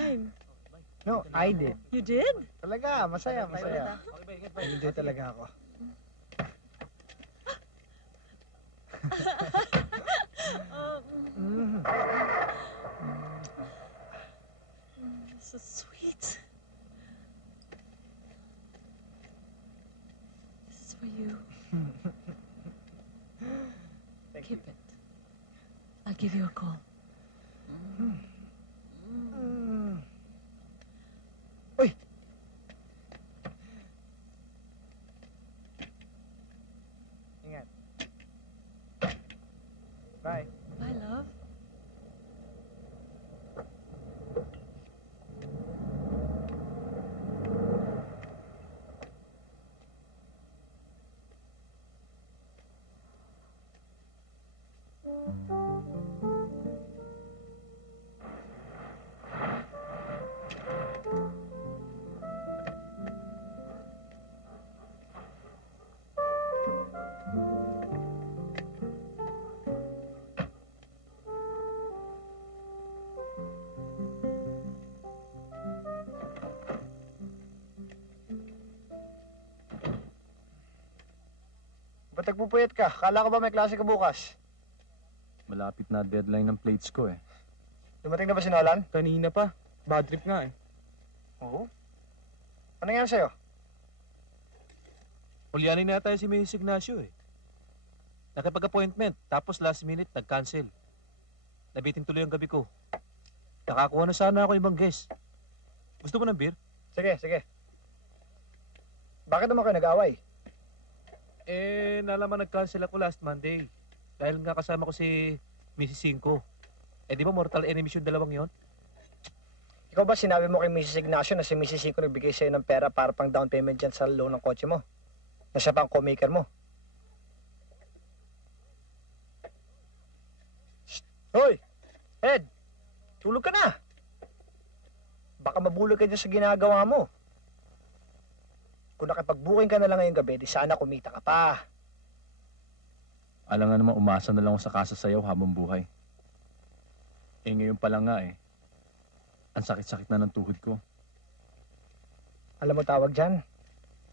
time. No, I did. You did? Talaga, masaya. Enjoy talaga ako. So sweet. This is for you. Keep it. I'll give you a call. Uy! Ingat. Bye. Bye, love. Ba't nagpupuyat ka? Kala ko ba may klase ka bukas? Malapit na deadline ng plates ko eh. Dumating na ba si Nolan? Kanina pa. Bad trip nga eh. Oo. Ano nangyari sa'yo? Ulyanin na tayo si Mrs. Ignacio eh. Nakipag-appointment, tapos last minute nag-cancel. Nabitin tuloy ang gabi ko. Nakakuha na sana ako ibang guest. Gusto mo ng beer? Sige. Bakit naman kayo nag-away? Nalaman nag-cancel ako last Monday. Dahil nga kasama ko si Mrs. Cinco. Di ba mortal enemies yung dalawang yon? Ikaw ba sinabi mo kay Mrs. Ignacio na si Mrs. Cinco nagbigay sa'yo ng pera para pang down payment dyan sa loan ng kotse mo? Na siya pang co-maker mo? Shh! Hoy! Ed! Tulog ka na! Baka mabulog ka dyan sa ginagawa mo. Kung nakipag-booking ka na lang ngayong gabi, di sana kumita ka pa. Alam nga naman, umasa na lang ako sa kasasayaw habang buhay. Ngayon pa lang nga eh. Ang sakit-sakit na ng tuhod ko. Alam mo tawag dyan?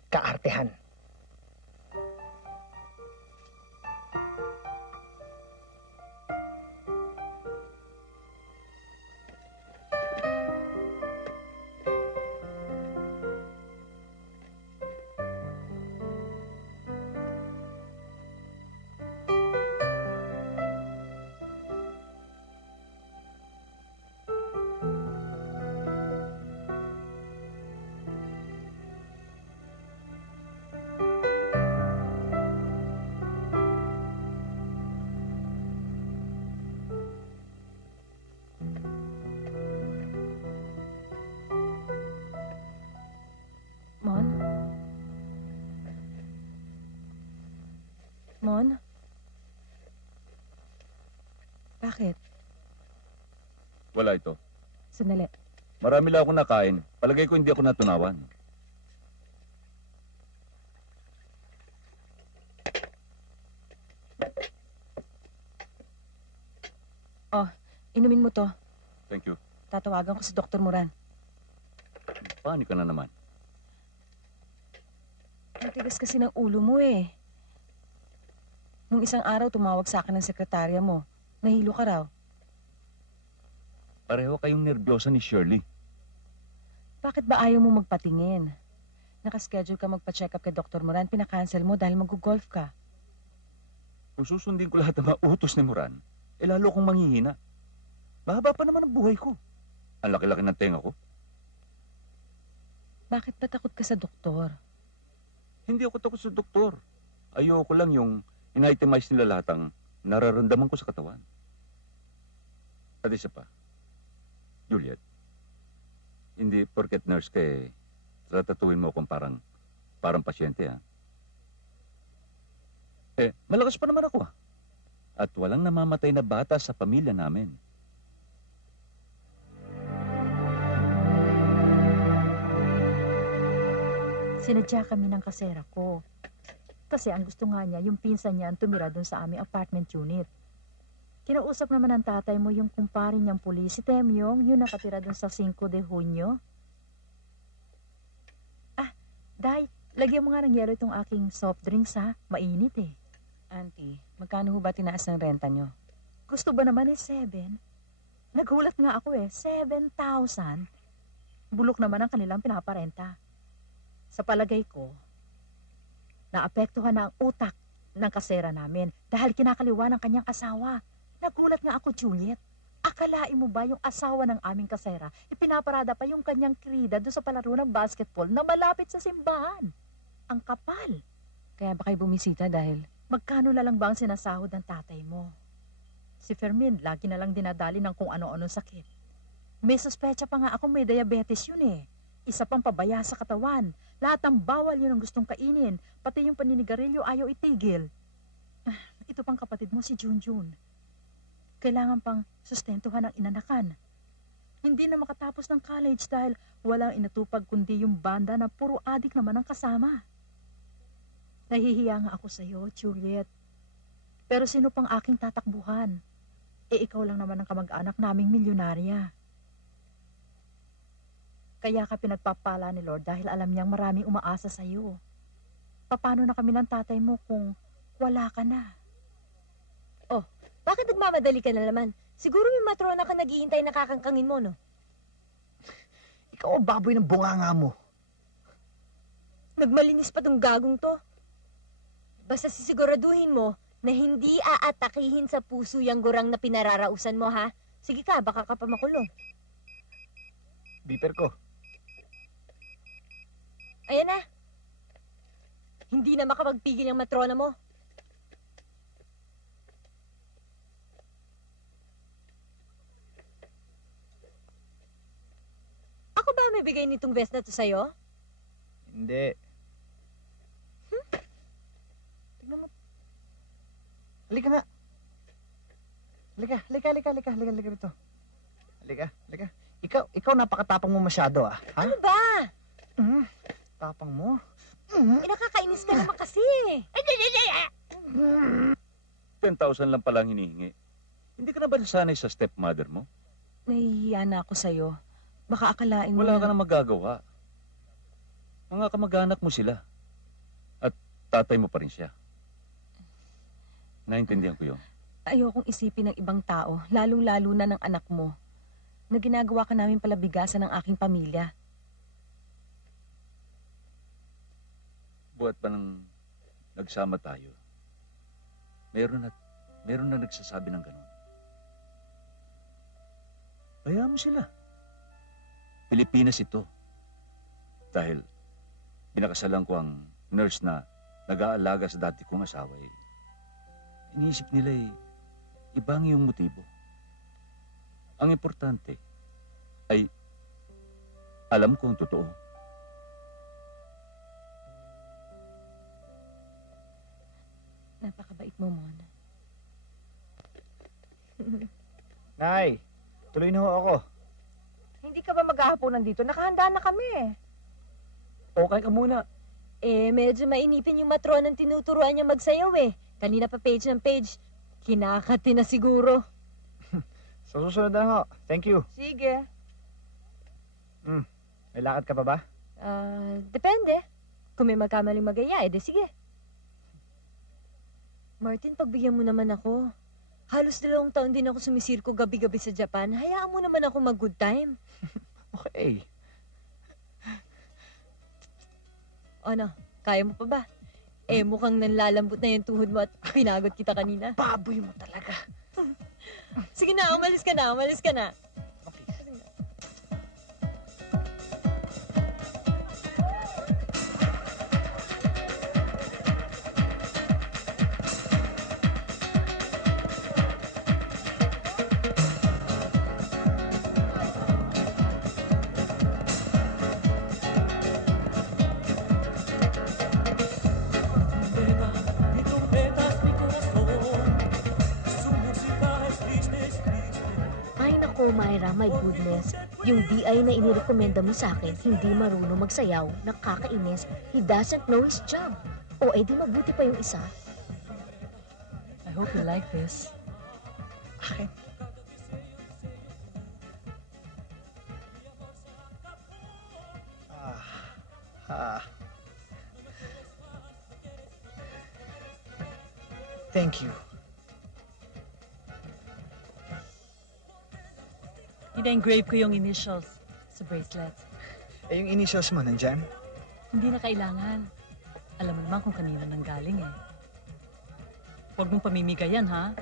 Kaartehan. Mon? Bakit? Wala ito. Sandali. Marami lang akong nakain. Palagay ko hindi ako natunawan. Oh, inumin mo to. Thank you. Tatawagan ko si Dr. Moran. Paano ka na naman? Ang tigas kasi ng ulo mo eh. Nung isang araw, tumawag sa akin ng sekretarya mo. Nahilo ka raw. Pareho kayong nervyosa ni Shirley. Bakit ba ayaw mo magpatingin? Nakaschedule ka magpa-check up kay Dr. Moran, pinakancel mo dahil mag-golf ka. Kung susundin ko lahat ng mga utos ni Moran, lalo kong manghihina. Mahaba pa naman ang buhay ko. Ang laki-laki ng tenga ko. Bakit ba takot ka sa doktor? Hindi ako takot sa doktor. Ayoko lang yung in-itemize nila lahat ang nararamdaman ko sa katawan. At isa pa, Juliet, hindi porket nurse ka eh, tratatuin mo akong parang pasyente ha. Malakas pa naman ako ha. At walang namamatay na bata sa pamilya namin. Sinadya kami ng kasera ko. Kasi ang gusto nga niya, yung pinsan niya ang tumira doon sa aming apartment unit. Kinausap naman ng tatay mo yung kumpare niyang pulis, si Temyong, yung nakatira dun sa 5 de Junio. Day, lagyan mo nga ng yelo itong aking soft drinks ha. Mainit eh. Auntie, magkano ho ba tinaas ng renta nyo? Gusto ba naman 7? Naghulat nga ako 7,000. Bulok naman ang kanilang pinaparenta. Sa palagay ko, naapektuhan na ang utak ng kasera namin dahil kinakaliwa ng kanyang asawa. Nagulat nga ako, Juliet. Akalain mo ba yung asawa ng aming kasera, ipinaparada pa yung kanyang krida doon sa palaro ng basketball na malapit sa simbahan? Ang kapal. Kaya ba kayo bumisita dahil... Magkano na lang ba ang sinasahod ng tatay mo? Si Fermin, lagi na lang dinadali ng kung ano-anong sakit. May suspecha pa nga ako may diabetes yun eh. Isa pang pabaya sa katawan. Lahat ng bawal yun ang gustong kainin. Pati yung paninigarilyo ayaw itigil. Ito pang kapatid mo si Junjun. Kailangan pang sustentuhan ng inanakan. Hindi na makatapos ng college dahil walang inatupag kundi yung banda na puro adik naman ang kasama. Nahihiya nga ako sa'yo, Juliet. Pero sino pang aking tatakbuhan? Ikaw lang naman ang kamag-anak naming milyonarya. Kaya ka pinagpapala ni Lord dahil alam niyang maraming umaasa sa'yo. Paano na kami ng tatay mo kung wala ka na? Bakit nagmamadali ka na naman? Siguro may matrona ka naghihintay na kakangkangin mo, no? Ikaw ang baboy ng bunganga mo. Nagmalinis pa tong gagong to. Basta sisiguraduhin mo na hindi aatakihin sa puso yung gurang na pinararausan mo, ha? Sige ka, baka ka pa makulong. Beeper ko. Ayan na. Hindi na makapagpigil yung matrona mo. Ako ba may bigay nitong vest na to sa'yo? Hindi. Tignan mo. Halika nga. Halika rito. Halika. Ikaw napakatapang mo masyado, ah. Ha? Ano ba? Tapang mo. Nakakainis ka naman kasi. 10,000 lang palang hinihingi. Hindi ka na ba nasanay sa stepmother mo? Nahihiya na ako sa'yo. Baka akalain mo Wala ka na... na magagawa. Mga kamag-anak mo sila. At tatay mo pa rin siya. Naintindihan ko yun. Ayokong isipin ng ibang tao, lalong-lalo na ng anak mo, na ginagawa ka namin palabigasan ng aking pamilya. Buhat pa nang nagsama tayo, meron na nagsasabi ng ganun. Hayaan mo sila. Pilipinas ito. Dahil binakasalan ko ang nurse na nag-aalaga sa dati kong asawa eh. Iniisip nila ibang yung motibo. Ang importante ay alam ko ang totoo. Napakabait mo, Mon. Nay, tuloy na ho ako. Hindi ka ba maghahaponan dito? Nakahanda na kami. Okay ka muna. Medyo mainipin yung matronang tinuturuan niya magsayaw eh. Kanina pa page ng page. Kinakati na siguro. Sa susunod na ho. Thank you. Sige. May lakad ka pa ba? Depende. Kung may magkamaling magaya, edi sige. Martin, pagbigyan mo naman ako. Halos 2 taon din ako sumisirko gabi-gabi sa Japan. Hayaan mo naman ako mag-good time. Okay. Ano, kaya mo pa ba? Mukhang nanlalambot na yung tuhod mo at pinagod kita kanina. Baboy mo talaga. Sige na, umalis ka na. Okay. Oh, Myra, my goodness. Yung DI na inirekomenda mo sa akin, hindi marunong magsayaw, nakakainis, he doesn't know his job. O, edi mabuti pa yung isa. I hope you like this. Akin. Thank you. Ina-engrave ko yung initials sa bracelet. Eh, yung initials mo nandyan? Hindi na kailangan. Alam mo naman kung kanina nang galing eh. Huwag mong pamimigayan ha.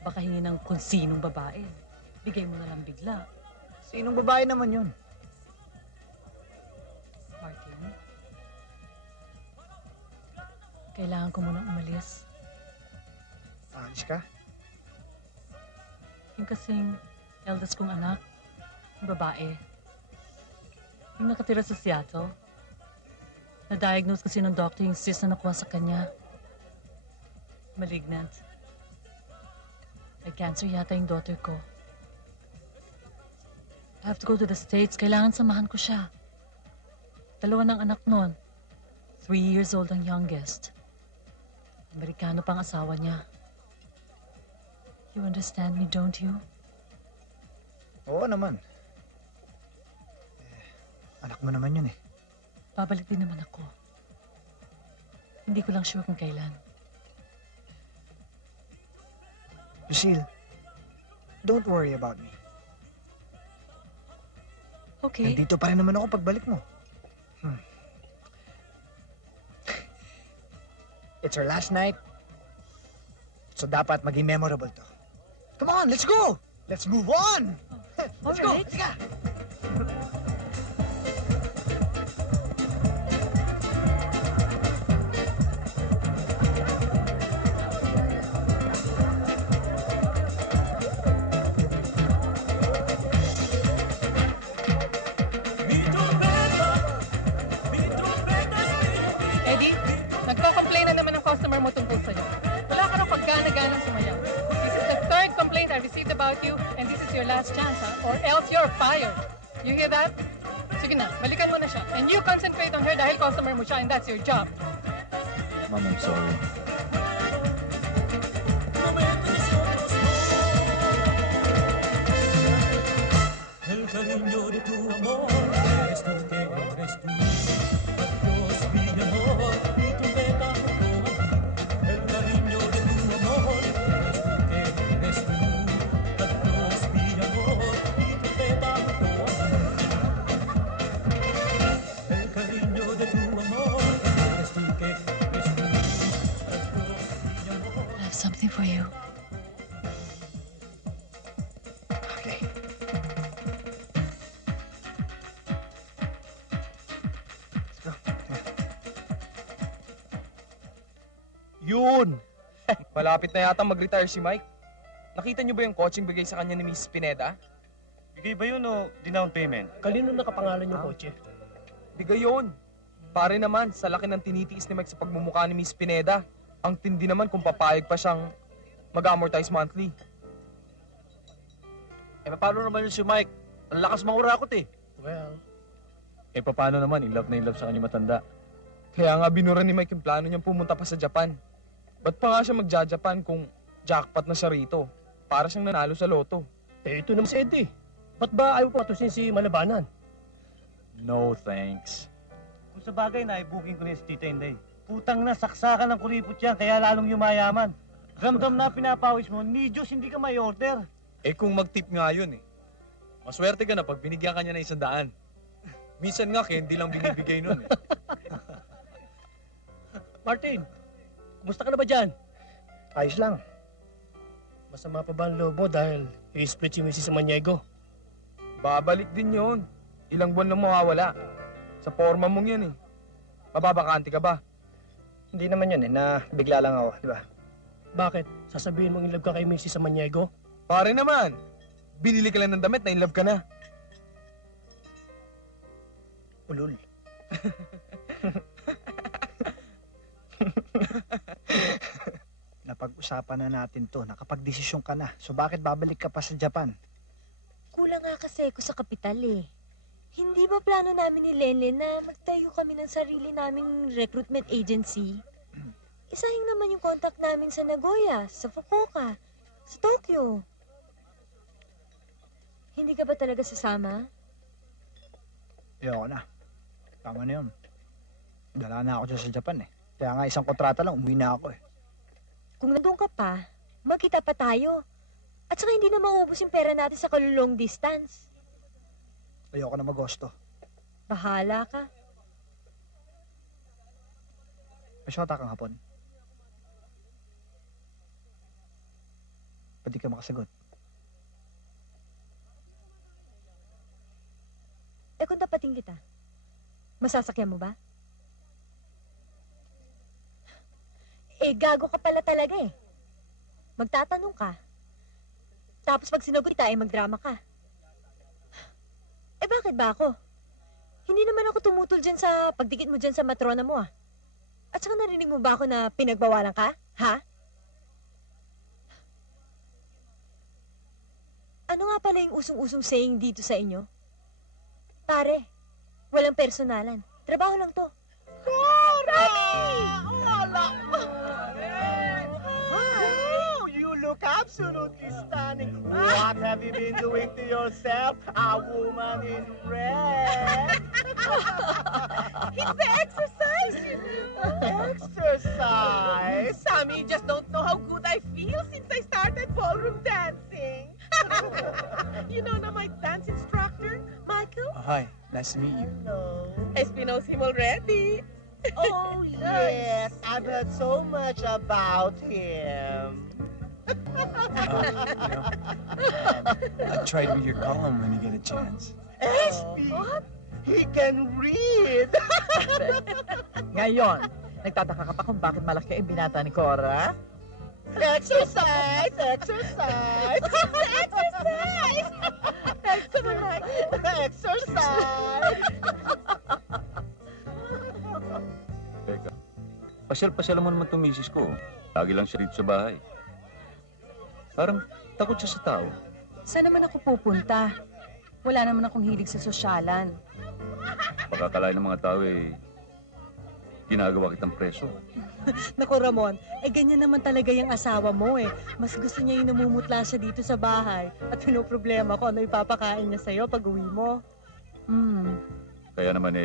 Baka hingin ng kung sinong babae. Bigay mo na lang bigla. Sinong babae naman yun? Martin? Kailangan ko munang umalis. Alis ka? Yung kasing eldest kong anak, yung babae. Yung nakatira sa Seattle. Na-diagnose kasi ng doctor yung cyst na nakuha sa kanya. Malignant. May cancer yata yung daughter ko. I have to go to the States. Kailangan samahan ko siya. 2 ng anak nun. 3 years old ang youngest. Amerikano pang asawa niya. You understand me, don't you? Oo naman. Anak mo naman yun eh. Babalik din naman ako. Hindi ko lang sure kung kailan. Lucille, don't worry about me. Okay. Nandito pa rin naman ako pagbalik mo. It's our last night. So dapat maging memorable to. Come on, let's go! Let's move on! Let's go! Alright. Let's go! Eddie, nagko-complain na naman ang customer mo tungkol sa'yo. Wala ka raw paggana-ganang sumayaw. This is the 3rd complaint I received about you, and this is your last chance, or else you're fired. You hear that? Sige na, balikan mo na siya. And you concentrate on her dahil customer mo siya, and that's your job. Ma'am, I'm sorry. El cariño de tu amor eres tú que eres tú. Adiós mi amor y tu beta junto a mí. El cariño de tu amor eres tú que eres tú. Adiós mi amor y tu beta junto a mí. El cariño de tu amor eres tú que eres tú. Adiós mi amor. I have something for you. Okay. Yun! Malapit na yata mag-retire si Mike. Nakita niyo ba yung coaching bigay sa kanya ni Mrs. Pineda? Bigay ba yun o down payment? Kanino nakapangalan yung kotse? Bigay yun. Pare naman, sa laki ng tinitiis ni Mike sa pagmumukha ni Mrs. Pineda, ang tindi naman kung papayag pa siyang mag-amortize monthly. Eh, paano naman yun si Mike? Ang lakas mangurakot eh. Well, Eh, paano naman? In love na in love sa kanya matanda. Kaya nga binura ni Mike yung plano niyang pumunta pa sa Japan. Ba't pa nga siya magja-Japan kung jackpot na siya rito? Para siyang nanalo sa loto. Eh, ito naman si Eddie. Ba't ba ayaw patusin si Malabanan? No thanks. Kung sa bagay na, i-booking ko na si Tita Inday. Putang na, saksakan ng kuripot yan, kaya lalong yumayaman. Ramdam na pinapawis mo, ni Diyos hindi ka may order. Eh kung mag-tip nga yun eh. Maswerte ka na pag binigyan ka niya ng 100. Minsan nga hindi lang binibigay nun eh. Martin, kumusta ka na ba dyan? ayos lang. Masama pa ba ang loob mo dahil i-split si Mrs. Samaniego? Babalik din yun. Ilang buwan lang mawawala. Sa forma mong yan eh. Mababakante ka ba? Hindi naman yun eh, na bigla lang ako, di ba? Bakit? Sasabihin mong in love ka kay Mrs. Samaniego? Pare naman, binili ka lang ng damit na in love ka na. Ulul. Napag-usapan na natin to, nakapag-desisyon ka na. So bakit babalik ka pa sa Japan? Kulang nga kasi ako sa kapital eh. Hindi ba plano namin ni Lenlen na magtayo kami ng sarili naming recruitment agency? Isahing naman yung contact namin sa Nagoya, sa Fukuoka, sa Tokyo. Hindi ka ba talaga sasama? Ayoko na. Tama na yun. Dala na ako dyan sa Japan eh. Kaya nga isang kontrata lang, umuwi na ako eh. Kung nandun ka pa, magkita pa tayo. At saka hindi na maubos yung pera natin sa kalulong distance. Ayoko na mag-gusto. Bahala ka. May shota kang hapon. Pwede ka makasagot. Eh kung tapating kita, masasakyan mo ba? Eh, gago ka pala talaga eh. Magtatanong ka. Tapos pag sinagot kita, eh magdrama ka. Eh bakit ba ako? Hindi naman ako tumutol dyan sa pagdikit mo dyan sa matrona mo ah. At saka narinig mo ba ako na pinagbawalan ka? Ha? Ano nga pala yung usong-usong saying dito sa inyo? Pare, walang personalan. Trabaho lang to. Oh, you look absolutely stunning. What have you been doing to yourself, a woman in red? It's the exercise, you know. Exercise? Sammy, you just don't know how good I feel since I started ballroom dancing. You know na my dance instructor, Michael? Hi, nice to meet you. Hello. Espy knows him already. Oh, yes. I've heard so much about him. I'll try to read your column when you get a chance. Espy! He can read! Ngayon, nagtataka ka pa kung bakit malaki ang binata ni Cora? Exercise! Exercise! Exercise! Exercise! Teka, pasyal-pasyal naman itong misis ko. Lagi lang siya rito sa bahay. Parang takot siya sa tao. Saan naman ako pupunta? Wala naman akong hilig sa sosyalan. Baka akalain ng mga tao ginagawa kitang preso. Naku, Ramon, ganyan naman talaga yung asawa mo eh. Mas gusto niya yung namumutla siya dito sa bahay at pinoproblema ko ano ipapakain niya sa'yo pag uwi mo. Kaya naman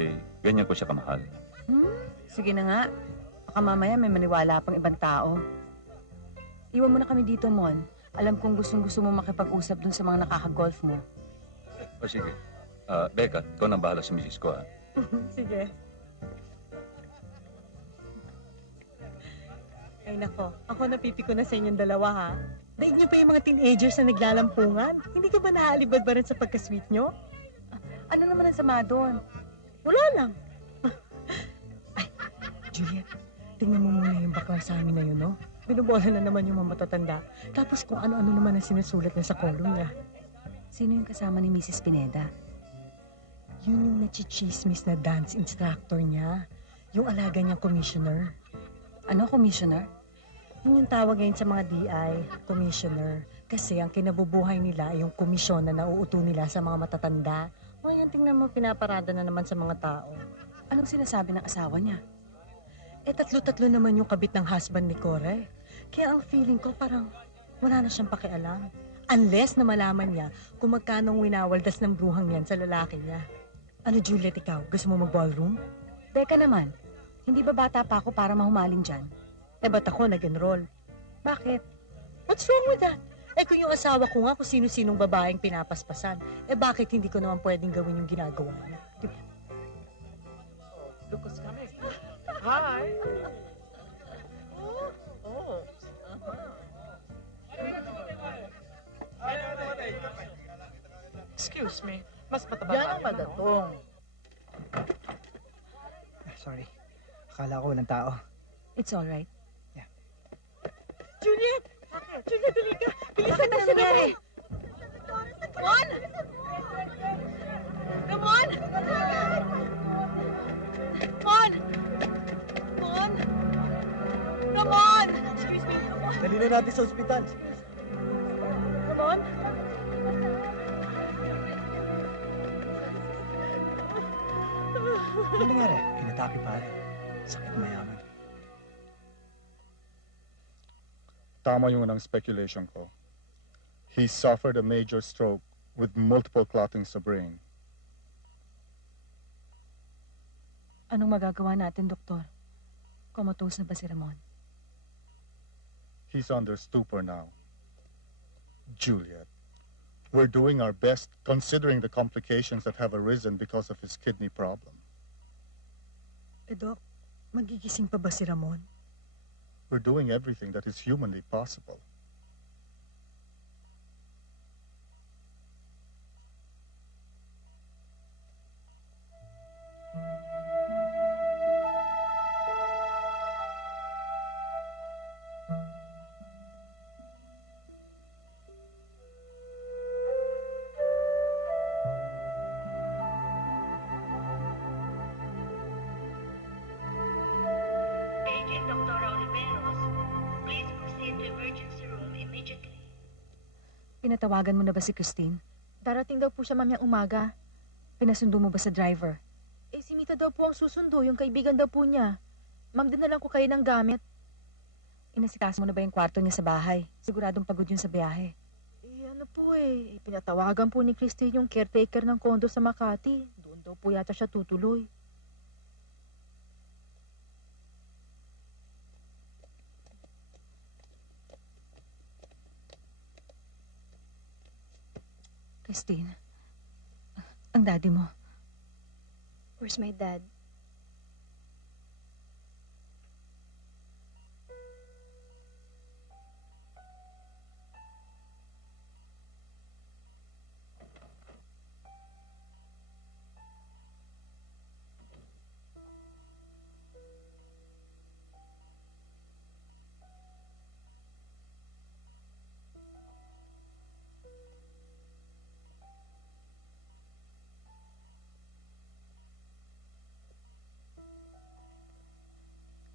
ganyan ko siya kamahal. Sige na nga. Baka mamaya may maniwala pang ibang tao. Iwan mo na kami dito, Mon. Alam kong gustong-gusto mo makipag-usap dun sa mga nakaka-golf mo. O sige. Becca, ikaw nang bahala sa misis ko, ha? Sige. Ay nako, ako napipiko na sa inyong dalawa ha. Daig niyo pa yung mga teenagers na naglalampungan. Hindi ka ba naaalibad ba rin sa pagka-sweet niyo? Ano naman ang sama doon? Wala lang. Ay, Juliet, tingnan mo muna yung bakla sa amin na yun, no? Binubola na naman yung mga matatanda. Tapos kung ano-ano naman ang sinusulat niya sa column niya. Sino yung kasama ni Mrs. Pineda? Yun yung nachichismis na dance instructor niya. Yung alaga niyang commissioner. Ano, commissioner? Yun yung tawag ngayon sa mga DI, commissioner. Kasi ang kinabubuhay nila ay yung komisyon na nauuto nila sa mga matatanda. Ngayon, tingnan mo, pinaparada na naman sa mga tao. Anong sinasabi ng asawa niya? Tatlo-tatlo naman yung kabit ng husband ni Cora eh. Kaya ang feeling ko parang wala na siyang pakialam. Unless na malaman niya kung magkano winawaldas ng bruhang yan sa lalaki niya. Ano, Juliet, ikaw? Gusto mo mag-ballroom? Becca naman. Hindi ba bata pa ako para mahumaling dyan? Ba't ako nag-enroll? Bakit? What's wrong with that? Kung yung asawa ko nga kung sino-sinong babaeng pinapaspasan, bakit hindi ko naman pwedeng gawin yung ginagawa niya? Diba? Look who's coming. Hi. Oh. Excuse me. Mas mataba Yan ang madatong. Sorry. Akala ko walang tao. It's all right. Juliet! Juliet, dali ka! Bilisan mo Ano sila nangyari? Ramon! Ramon! Ramon! Ramon! Ramon! Excuse me, Ramon! Dali na natin sa ospital. Ramon? Ano nangyari? Pinatake pare. Sakit mayaman. Tama yung ng speculation ko. He suffered a major stroke with multiple clottings sa brain. Anong magagawa natin, Doktor? Comatose na ba si Ramon? He's under stupor now. Juliet, we're doing our best considering the complications that have arisen because of his kidney problem. Dok, magigising pa ba si Ramon? We're doing everything that is humanly possible. Pinatawagan mo na ba si Christine? Darating daw po siya mamayang umaga. Pinasundo mo ba sa driver? Si Mita daw po ang susundo, yung kaibigan daw po niya. Ma'am, dinala ko kayo ng gamit. Inasikaso mo na ba yung kwarto niya sa bahay? Siguradong pagod yun sa biyahe. Pinatawagan po ni Christine yung caretaker ng kondo sa Makati. Doon daw po yata siya tutuloy. Christine, ang daddy mo. Where's my dad?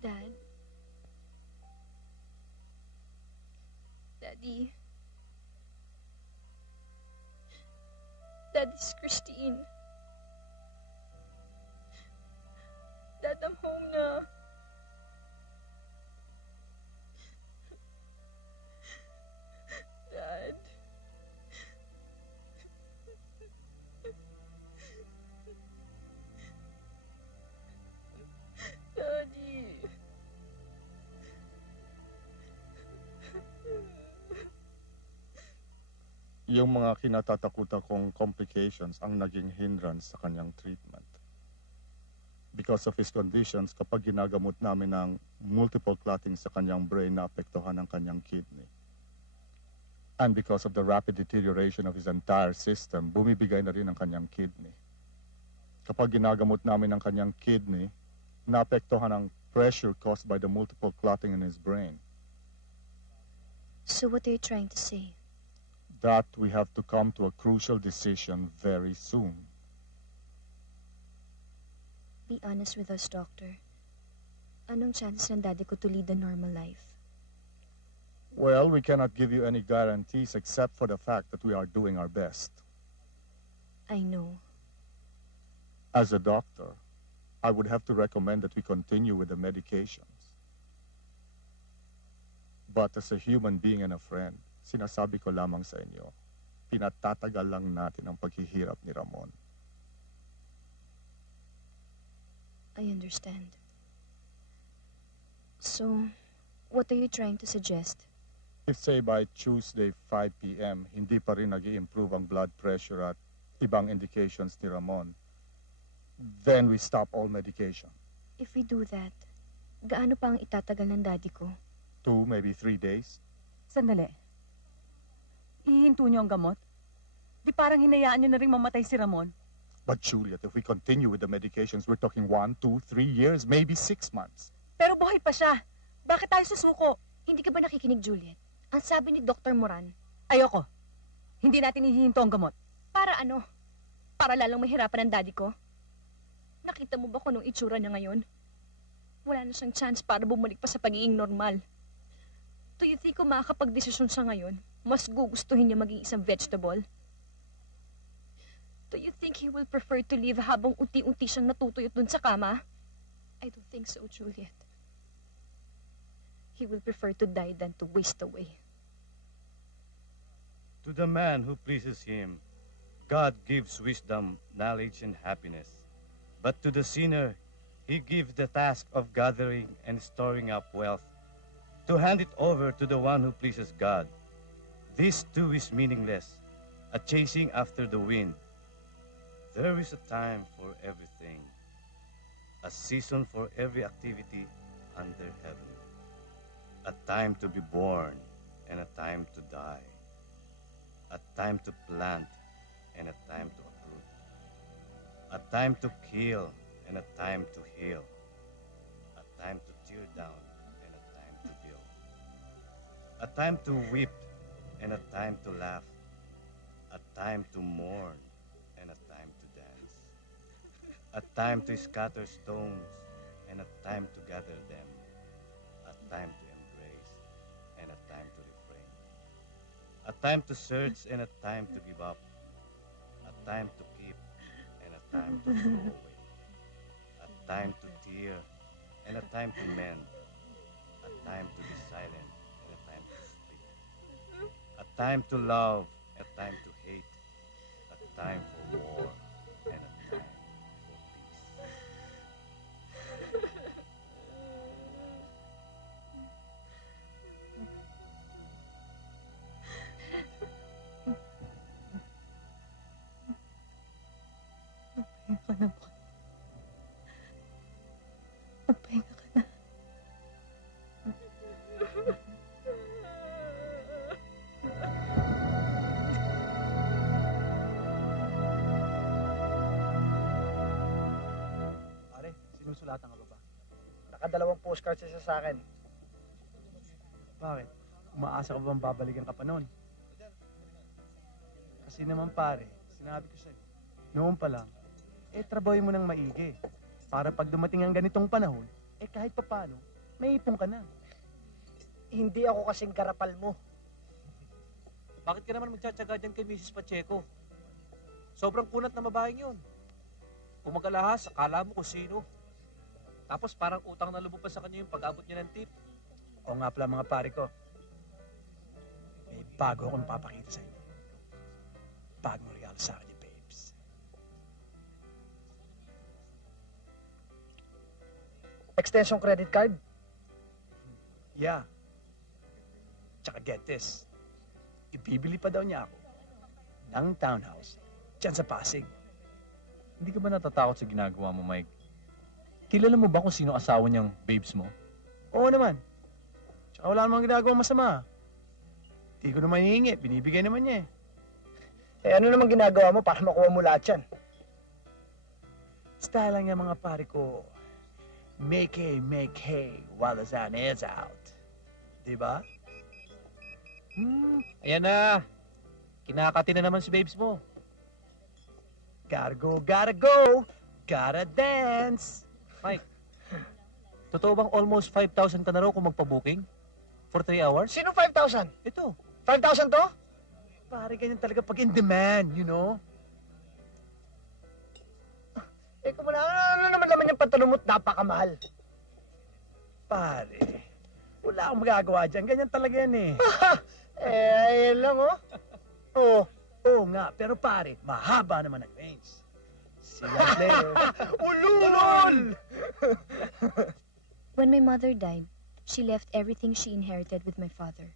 Dad? Daddy? Dad, this is Christine. Dad, I'm home na. Dad? Daddy? Yung mga kinatatakutan kong complications ang naging hindrance sa kanyang treatment. Because of his conditions, kapag ginagamot namin ng multiple clotting sa kanyang brain, naapektuhan ang kanyang kidney. And because of the rapid deterioration of his entire system, bumibigay na rin ang kanyang kidney. Kapag ginagamot namin ang kanyang kidney, naapektuhan ang pressure caused by the multiple clotting in his brain. So what are you trying to say? That we have to come to a crucial decision very soon. Be honest with us, Doctor. Anong chances ng daddy ko to lead a normal life? Well, we cannot give you any guarantees except for the fact that we are doing our best. I know. As a doctor, I would have to recommend that we continue with the medications. But as a human being and a friend, sinasabi ko lamang sa inyo, pinatatagal lang natin ang paghihirap ni Ramon. I understand. So, what are you trying to suggest? If say by Tuesday 5 p.m., hindi pa rin nag-i-improve ang blood pressure at ibang indications ni Ramon, then we stop all medication. If we do that, gaano pa ang itatagal ng daddy ko? 2, maybe 3 days. Sandali. Ihinto niyo ang gamot? Di parang hinayaan niyo na rin mamatay si Ramon? But Juliet, if we continue with the medications, we're talking 1, 2, 3 years, maybe 6 months. Pero buhay pa siya. Bakit tayo susuko? Hindi ka ba nakikinig, Juliet? Ang sabi ni Dr. Moran. Ayoko. Hindi natin ihihinto ang gamot. Para ano? Para lalong mahirapan ang daddy ko? Nakita mo ba kung anong itsura niya ngayon? Wala na siyang chance para bumalik pa sa pagiging normal. Do you think kung makakapag-desisyon siya ngayon, mas gugustuhin niya maging isang vegetable? Do you think he will prefer to live habang unti-unti siyang natutuyot dun sa kama? I don't think so, Juliet. He will prefer to die than to waste away. To the man who pleases him, God gives wisdom, knowledge, and happiness. But to the sinner, he gives the task of gathering and storing up wealth, to hand it over to the one who pleases God. This too is meaningless, a chasing after the wind. There is a time for everything, a season for every activity under heaven, a time to be born and a time to die, a time to plant and a time to uproot, a time to kill and a time to heal, a time to tear down and a time to build, a time to weep and a time to laugh, a time to mourn and a time to dance, a time to scatter stones and a time to gather them, a time to embrace and a time to refrain, a time to search and a time to give up, a time to keep and a time to throw away, a time to tear and a time to mend, a time to be silent and a time to speak, a time to love, a time to hate, a time for war and a time for peace. Magpahinga ka na po. Magpahinga ka na. Pare, sinusulatan ka ba? Nakadalawang postcard siya sa akin. Bakit? Umaasa ka bang babalikan ka pa noon? Kasi naman pare, sinabi ko sa'yo, noon pa lang, trabahoy mo ng maigi. Para pag dumating ang ganitong panahon, kahit papano, may ipon ka na. Hindi ako kasing karapal mo. Bakit ka naman magtsatsaga dyan kay Mrs. Pacheco? Sobrang kunat na babaeng yun. Kung mag-alahas, akala mo kung sino. Tapos parang utang na lubog pa sa kanya yung pag-abot niya ng tip. O nga pala mga pare ko, may bago akong papakita sa inyo. Bagong regalo sa akin ni Babes. Extension credit card? Yeah. Tsaka get this, ibibili pa daw niya ako ng townhouse dyan sa Pasig. Hindi ka ba natatakot sa ginagawa mo, Mike? Kilala mo ba kung sino asawa niyang Babes mo? Oo naman. Tsaka wala namang ginagawa masama. Hindi ko naman hihingi, binibigay naman niya ano naman ginagawa mo para makuha mo lahat yan? Style lang yung mga pare ko. Make hay while the sun is out. Diba? Ayan na. Kinakati na naman si Babes mo. Gotta go, gotta dance. Mike, totoo bang almost 5,000 ka na raw kung magpa-booking? For 3 hours? Sino 5,000? Ito. 5,000 to? Pare, ganyan talaga pag in demand, you know? Kung ano naman yung pantalon mo't napakamahal. Pare, wala akong magagawa dyan. Ganyan talaga yan eh. Ayun lang oh. Oo nga, pero pare, mahaba naman ang range. See you later. Ulul! When my mother died, she left everything she inherited with my father.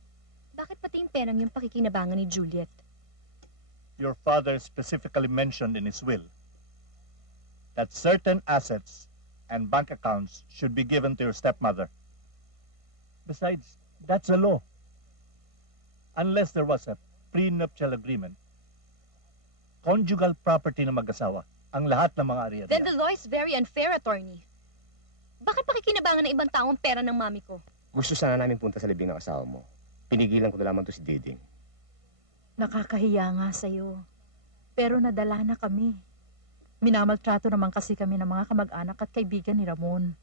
Bakit pati yung perang yung pakikinabangan ni Juliet? Your father specifically mentioned in his will that certain assets and bank accounts should be given to your stepmother. Besides, that's a law. Unless there was a prenuptial agreement, conjugal property ng mag-asawa ang lahat ng mga ari-arian. Then the law is very unfair, attorney. Bakit pakikinabangan ng ibang tao ang pera ng mami ko? Gusto sana namin punta sa libing ng asawa mo. Pinigilan ko na lamang to si Diding. Nakakahiya nga sa'yo. Pero nadala na kami. Minamaltrato naman kasi kami ng mga kamag-anak at kaibigan ni Ramon.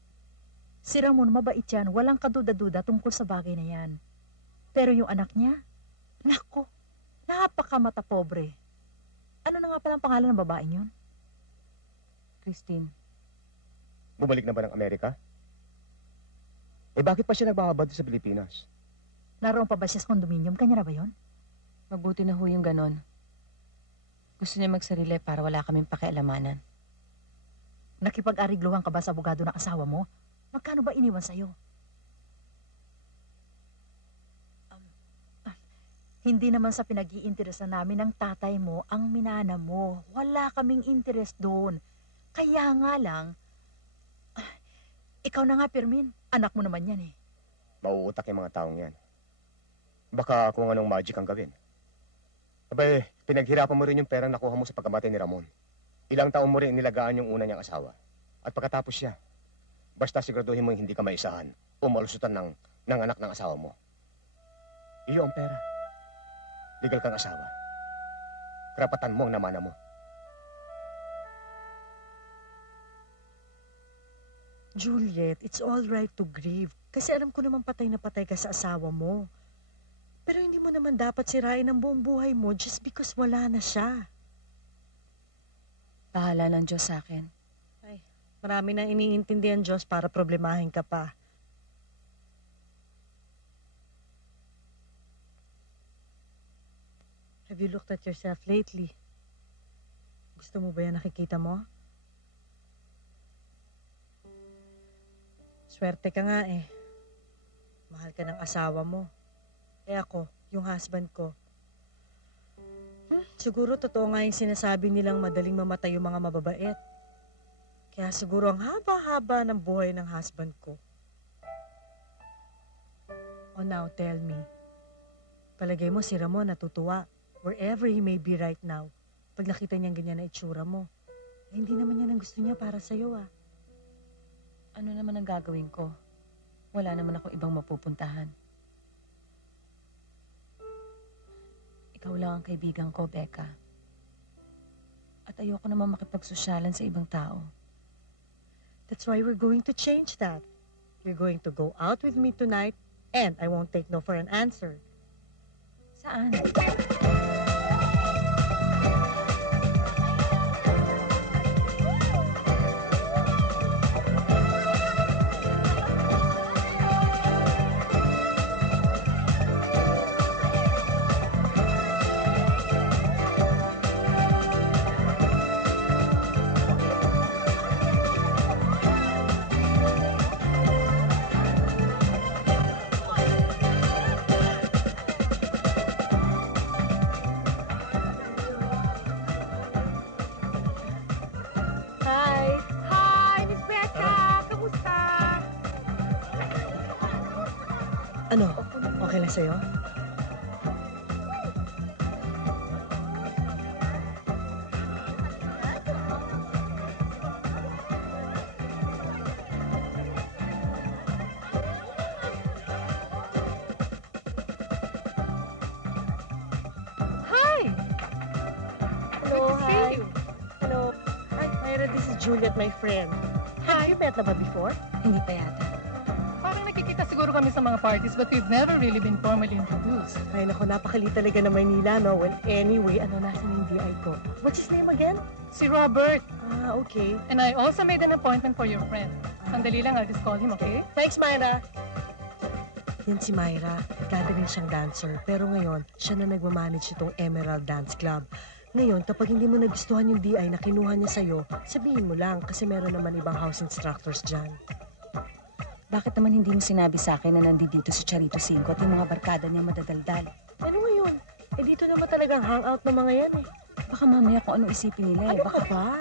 Si Ramon mabait yan, walang kaduda-duda tungkol sa bagay na yan. Pero yung anak niya, nako, napakamata pobre. Ano na nga palang pangalan ng babaeng yun? Christine. Bumalik na ba ng Amerika? Bakit pa siya nagbabad sa Pilipinas? Naroon pa ba siya sa condominium? Kanya na ba yun? Mabuti na ho yung ganon. Gusto niya magsarili para wala kaming pakialamanan. Nakipag-arigluhan ka ba sa abogado ng asawa mo? Magkano ba iniwan sa'yo? Hindi naman sa pinag-iinteresan namin ng tatay mo ang minana mo. Wala kaming interest doon. Kaya nga lang, ikaw na nga, Fermin. Anak mo naman yan eh. Mauutak yung mga taong yan. Baka kung anong magic ang gawin. Abay, pinaghirapan mo rin yung perang nakuha mo sa pagkamatay ni Ramon. Ilang taon mo rin nilagaan yung una niyang asawa. At pagkatapos siya, basta siguraduhin mo yung hindi ka maisahan o malusutan ng anak ng asawa mo. Iyo ang pera. Legal kang asawa. Karapatan mo ang namana mo. Juliet, it's all right to grieve. Kasi alam ko naman patay na patay ka sa asawa mo. Pero hindi mo naman dapat sirain ang buong buhay mo just because wala na siya. Bahala ng Diyos sa akin. Ay, marami nang iniintindihan Diyos para problemahin ka pa. Have you looked at yourself lately? Gusto mo ba yan nakikita mo? Swerte ka nga eh. Mahal ka ng asawa mo. Eh ako, yung husband ko. Siguro totoo nga yung sinasabi nilang madaling mamatay yung mga mababait. Kaya siguro ang haba-haba ng buhay ng husband ko. Oh now, tell me. Palagay mo si Ramon natutuwa. Wherever he may be right now, pag nakita niyang ganyan na itsura mo, eh, hindi naman yan ang gusto niya para sa'yo ah. Ano naman ang gagawin ko? Wala naman ako ibang mapupuntahan. Ikaw lang ang kaibigan ko, Becca. At ayoko naman makipagsosyalan sa ibang tao. That's why we're going to change that. You're going to go out with me tonight, and I won't take no for an answer. Saan? Ano? Okay lang sa'yo? Hi! Hello, Good to hi. see you. Hello. Hi, Myra, this is Juliet, my friend. Have you met na ba before? Hindi pa yata. Parang nakikita siguro kami sa mga parties but we've never really been formally introduced. Ay, naku, napakali talaga ng Maynila, no? Well, anyway, nasan yung DI ko? What's his name again? Si Robert. Ah, okay. And I also made an appointment for your friend. Sandali lang, I'll just call him, okay? Thanks, Myra. Yan si Myra. Gathering siyang dancer. Pero ngayon, siya na nagmamanage itong Emerald Dance Club. Ngayon, kapag hindi mo nagustuhan yung DI na kinuha niya sa'yo, sabihin mo lang kasi meron naman ibang house instructors dyan. Bakit naman hindi mo sinabi sa akin na nandito si Charito Cinco at yung mga barkada niya madadaldal? Ano ngayon? Eh dito naman talagang hangout ng mga yan eh. Baka mamaya kung ano isipin nila eh. Ano ka ba?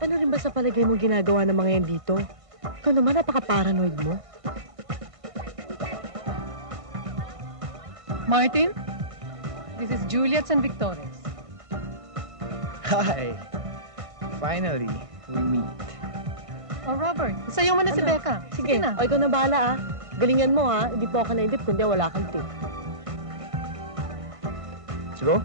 Ano rin ba sa palagay mo ginagawa ng mga yan dito? Ikaw naman napaka-paranoid mo. Martin, this is Juliet's and Victoria's. Hi. Finally, we meet. Oh, Robert, isayo mo na si Becca. Sige na. O, ikaw na bahala ah. Galingan mo ha. Hindi po ako naidip kundi wala kang tip. Let's go.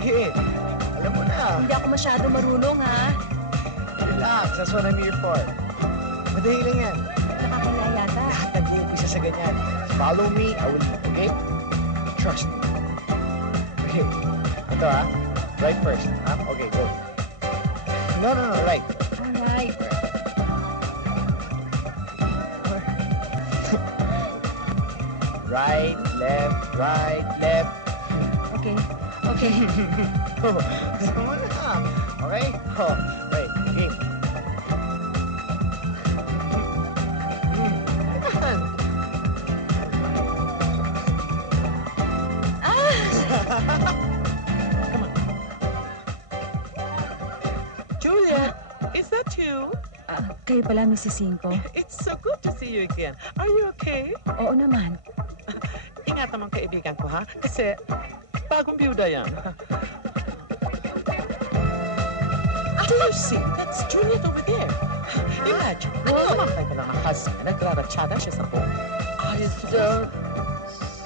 Sige, alam mo na. Hindi ako masyado marunong, ha? Relax, that's what I'm here for. Madali lang yan. Nakakaya yata. Lahat nag-uumpisa sa ganyan. Follow me, I will lead, okay? Trust me. Okay. Ito ha. Right first. Ha? Okay, go. No, right. Alright. Right, left. Okay. Okay. Gusto mo na. Okay? Oh, right. Game. Juliet, is that you? Kayo pala, Mrs. Cinco. It's so good to see you again. Are you okay? Oo naman. Ingat naman kaibigan ko, ha? Kasi bagong byuda yan. Do you see? That's Juliet over there. Imagine, nakakamantay pa lang ang husband, nagraratsada siya sa phone. I don't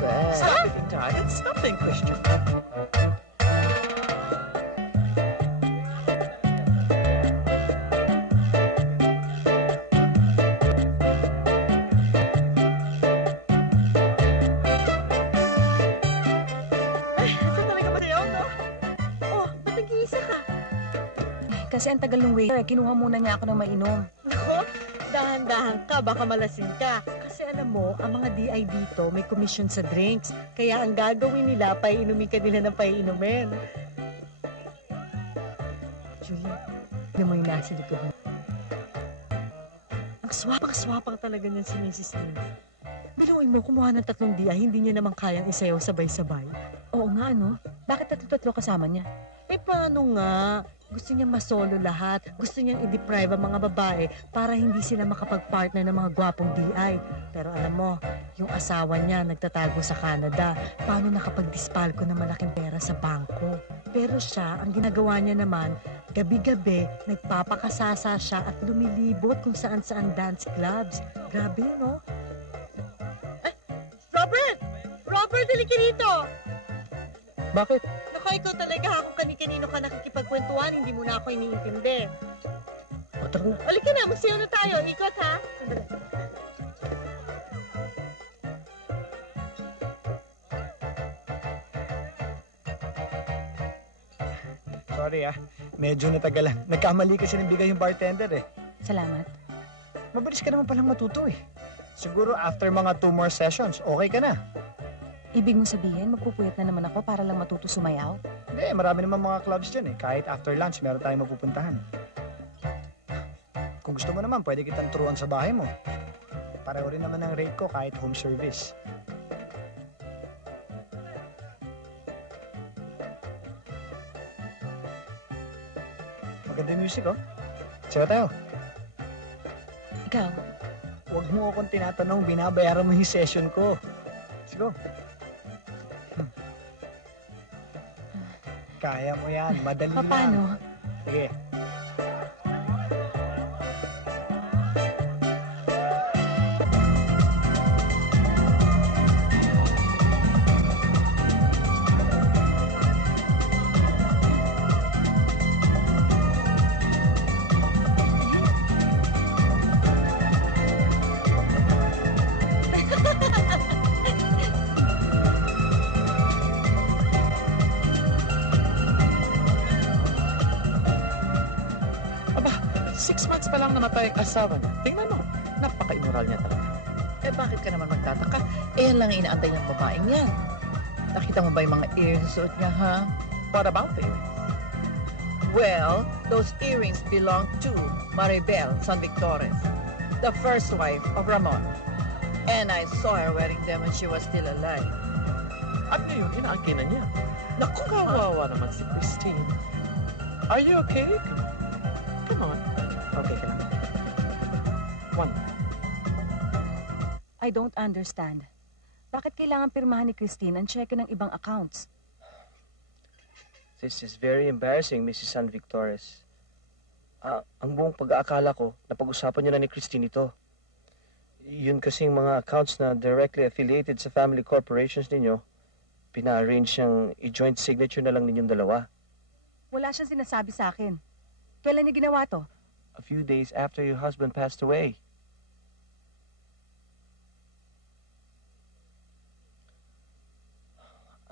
say. Stop it, Di. It's nothing, Christian. Kasi ang tagal ng waiter, kinuha muna niya ako ng mainom. Nako, dahan-dahan ka, baka malasing ka. Kasi alam mo, ang mga DI dito may commission sa drinks. Kaya ang gagawin nila, paiinumin ka nila ng paiinumin. Julie, alam mo yung nasa likod mo. Ang swapang talaga niyan si Mrs. Lee. Biluin mo, kumuha ng 3 DI, hindi niya naman kayang isayaw sabay-sabay. Oo nga, no? Bakit 3 kasama niya? Eh, paano nga? Gusto niyang masolo lahat. Gusto niyang i-deprive ang mga babae para hindi sila makapag-partner ng mga gwapong DI. Pero alam mo, yung asawa niya nagtatago sa Canada. Paano nakapag-dispalko ng malaking pera sa bangko? Pero siya, ang ginagawa niya naman, gabi-gabi, nagpapakasasa siya at lumilibot kung saan-saan dance clubs. Grabe, no? Ay, Robert! Robert, halika dito! Bakit? Naku, ikaw talaga kung kani-kanino ka nakikipagkwentuhan, hindi mo na ako iniintindi. O, tara na. Halika na, magsayaw na tayo. Ikot, ha? Sandali. Sorry medyo natagalan. Nagkamali kasi ng bigay yung bartender eh. Salamat. Mabilis ka naman palang matuto eh. Siguro after mga 2 more sessions, okay ka na. Ibig mo sabihin, magpupuyat na naman ako para lang matuto sumayaw? Hindi, marami naman mga clubs dyan eh. Kahit after lunch, meron tayong mapupuntahan. Kung gusto mo naman, pwede kitang turuan sa bahay mo. Pareho rin naman ang rate ko kahit home service. Maganda yung music, oh. Sayo tayo. Ikaw? Huwag mo akong tinatanong, binabayaran mo yung session ko. Let's go. Kaya mo yan, madali lang. Paano? Sige. Namatay ang asawa niya. Tingnan mo, napaka-immoral niya talaga. Eh bakit ka naman magtataka? Eh yan lang inaantay ng babaeng yan. Nakita mo ba yung mga earrings suot niya, ha? What about the earrings? Well, those earrings belong to Maribel San Victores, the first wife of Ramon. And I saw her wearing them when she was still alive. At ngayon, inaangkin na niya. Naku, kawawa naman si Christine. Are you okay? Come on. Okay ka lang. One. I don't understand. Bakit kailangan pirmahan ni Christine ang cheque ng ibang accounts? This is very embarrassing, Mrs. San Victores. Ang buong pag-aakala ko, napag-usapan niyo na ni Christine ito. Yun kasing mga accounts na directly affiliated sa family corporations ninyo, pina-arrange siyang i-joint signature na lang ninyong dalawa. Wala siyang sinasabi sa akin. Kailan niya ginawa to? A few days after your husband passed away.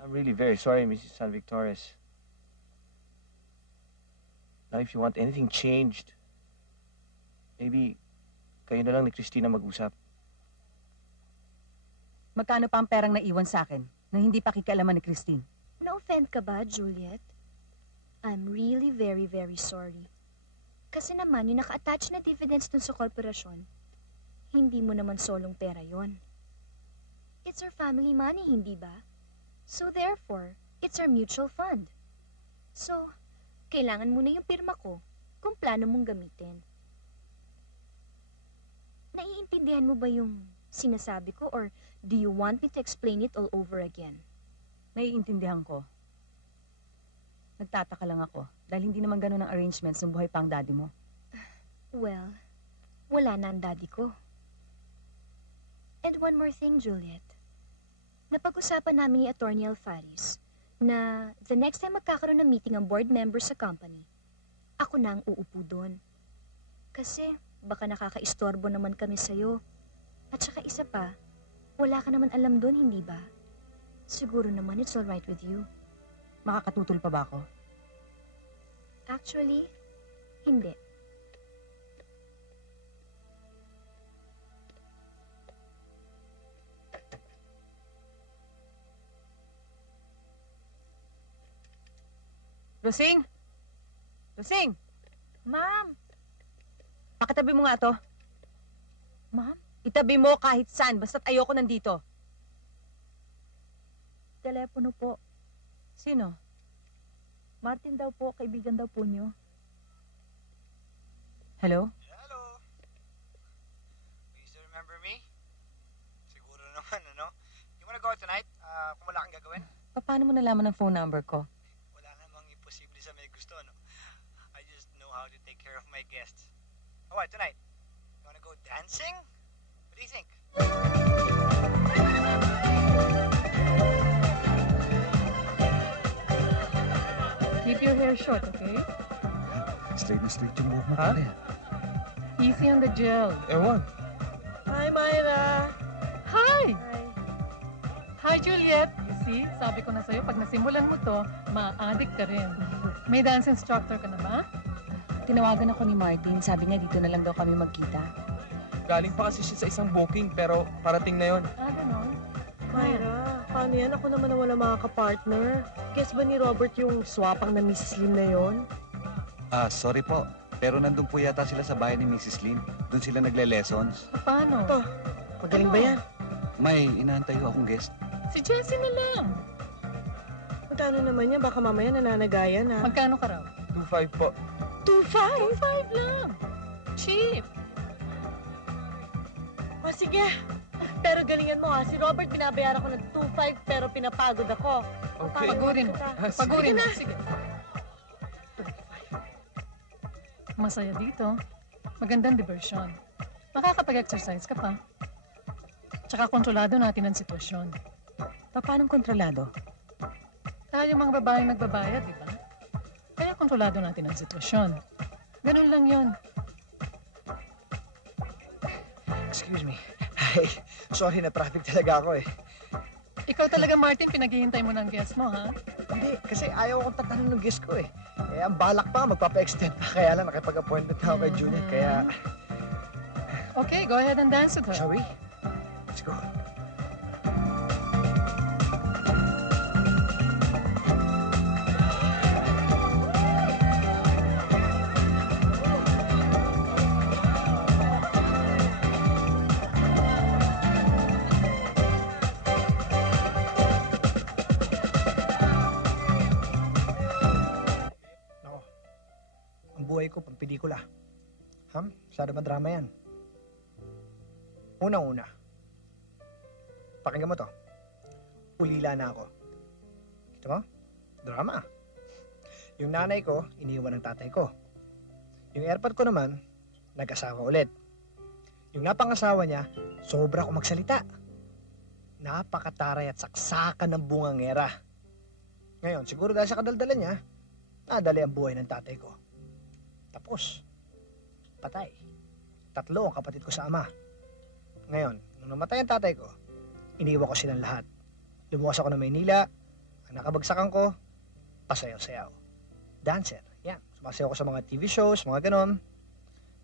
I'm really very sorry, Mrs. San Victores. Now, if you want anything changed, maybe kayo na lang ni Christina mag-usap. Magkano pa ang perang naiwan sa akin na hindi pa kikialaman ni Christine? Na-offend ka ba, Juliet? I'm really very, very sorry. Kasi naman, yung naka-attach na dividends dun sa korporasyon, hindi mo naman solong pera yon. It's our family money, hindi ba? So therefore, it's our mutual fund. So, kailangan mo na yung pirma ko kung plano mong gamitin. Naiintindihan mo ba yung sinasabi ko or do you want me to explain it all over again? Naiintindihan ko. Nagtataka lang ako dahil hindi naman ganun ang arrangements ng buhay pa ang daddy mo. Well, wala na ang daddy ko. And one more thing, Juliet. Napag-usapan namin ni Attorney Alfaris na the next time magkakaroon ng meeting ang board members sa company, ako na ang uupo doon. Kasi baka nakakaistorbo naman kami sa'yo. At saka isa pa, wala ka naman alam doon, hindi ba? Siguro naman it's alright with you. Makakatutol pa ba ako? Actually, hindi. Rosing! Rosing! Ma'am! Pakitabi mo nga to. Ma'am? Itabi mo kahit saan, basta't ayoko nandito. Telepono po. Sino? Martin daw po, kaibigan daw po niyo. Hello? Hello. You still remember me? Siguro naman, ano? You wanna go out tonight? Kung wala kang gagawin? Paano mo nalaman ang phone number ko? Wala namang imposible sa may gusto, no? I just know how to take care of my guests. Oh, what, tonight? You wanna go dancing? What do you think? Keep your hair short, okay? Straight na straight yung buhok mo, pare. Easy on the gel. Ewan. Hi, Myra. Hi! Hi, Juliet. You see, sabi ko na sa'yo, pag nasimulan mo to, ma-addict ka rin. May dance instructor ka na ba? Tinawagan ako ni Martin. Sabi niya dito na lang daw kami magkita. Galing pa kasi siya sa isang booking pero parating na yon. Ganon. Myra, paano yan? Ako naman na wala makaka-partner. Guess ba ni Robert yung swapang na Mrs. Lim na yon? Sorry po. Pero nandun po yata sila sa bahay ni Mrs. Lim. Doon sila nagle-lessons. Paano? Ito, magaling ba yan? May inaantay ko akong guest. Si Jessie na lang. Magkano naman yan? Baka mamaya nananagayan, ha? Magkano ka raw? 2.5 po. 2.5? 2.5 lang. Cheap. O sige. Pero galingan mo, ha? Si Robert binabayaran ko ng 2.5 pero pinapagod ako. Okay. Pagurin mo. Pagurin mo. Sige. Masaya dito. Magandang diversion. Makakapag-exercise ka pa. Tsaka kontrolado natin ang sitwasyon. Paano kontrolado? Tayo mga babaeng nagbabayad, di ba? Kaya kontrolado natin ang sitwasyon. Ganun lang yon. Excuse me. Ay, sorry na traffic talaga ako eh. Ikaw talaga, Martin, pinaghihintay mo ng guest mo, ha? Hindi, kasi ayaw akong tatanong ng guest ko eh. Eh, ang balak pa, magpapa-extend pa. Kaya lang, nakipag-appointment na ako kay Juliet, kaya... Okay, go ahead and dance with her. Shall we? Let's go. Ko pang pelikula. Masyado madrama yan. Unang-una. Pakinggan mo to. Ulila na ako. Kita mo? Drama. Yung nanay ko, iniwan ng tatay ko. Yung airport ko naman, nag-asawa ulit. Yung napangasawa niya, sobra akong magsalita. Napakataray at saksakan ng bungangera. Ngayon, siguro dahil sa kadaldala niya, nadali ang buhay ng tatay ko. Tapos, patay. 3 ang kapatid ko sa ama. Ngayon, nung namatay ang tatay ko, iniwan ko silang lahat. Lumuwas ako ng Maynila, Pag nakabagsakan ko, pasayaw-sayaw. Dancer, yan. Sumasayaw ko sa mga TV shows, mga ganon.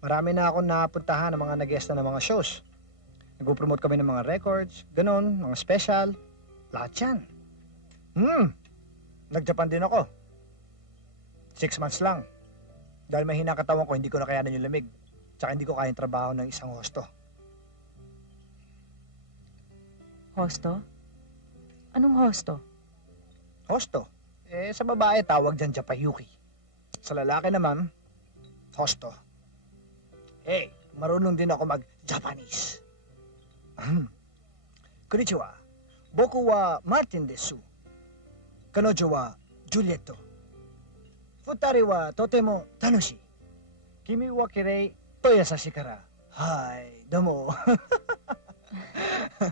Marami na ako napuntahan ng mga nag-guest na ng mga shows. Nag-promote kami ng mga records, ganon, mga special. Lahat yan. Nag-Japan din ako. 6 months lang. Dahil mahina katawan ko, hindi ko na kayanan yung lamig. Tsaka hindi ko kayang trabaho ng isang hosto. Hosto? Anong hosto? Hosto? Sa babae, tawag dyan Japayuki. Sa lalaki naman, hosto. Marunong din ako mag-Japanese. Konnichiwa. Boku wa Martin desu. Kanojo wa Julietto. Futari wa totemo tanoshi. Kimi wa kirei to yasashi kara. Hi, domo.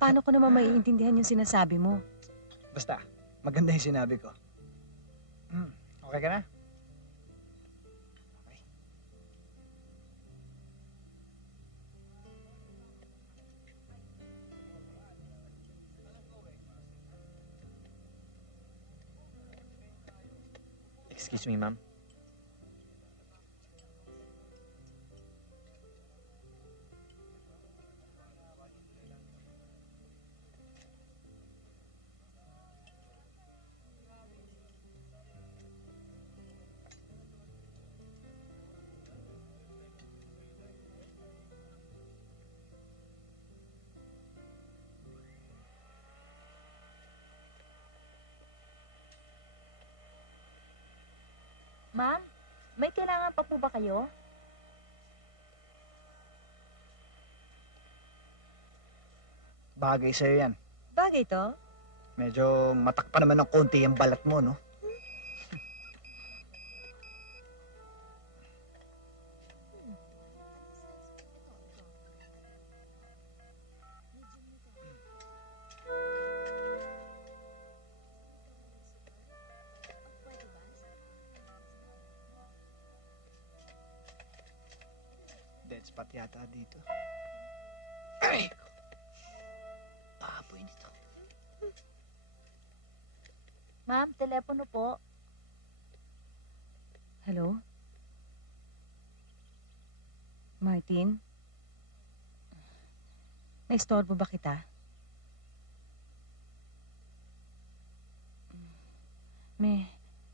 Paano ko naman maiintindihan yung sinasabi mo? Basta, maganda yung sinabi ko. Okay ka na? Excuse me, ma'am. Ma'am, may kailangan pa po ba kayo? Bagay sa'yo yan. Bagay to? Medyo matakpa naman ng konti yung balat mo, no? Dead spot yata dito. Ay! Baboy nito. Ma'am, telepono po. Hello? Martin? Naistorbo ba kita?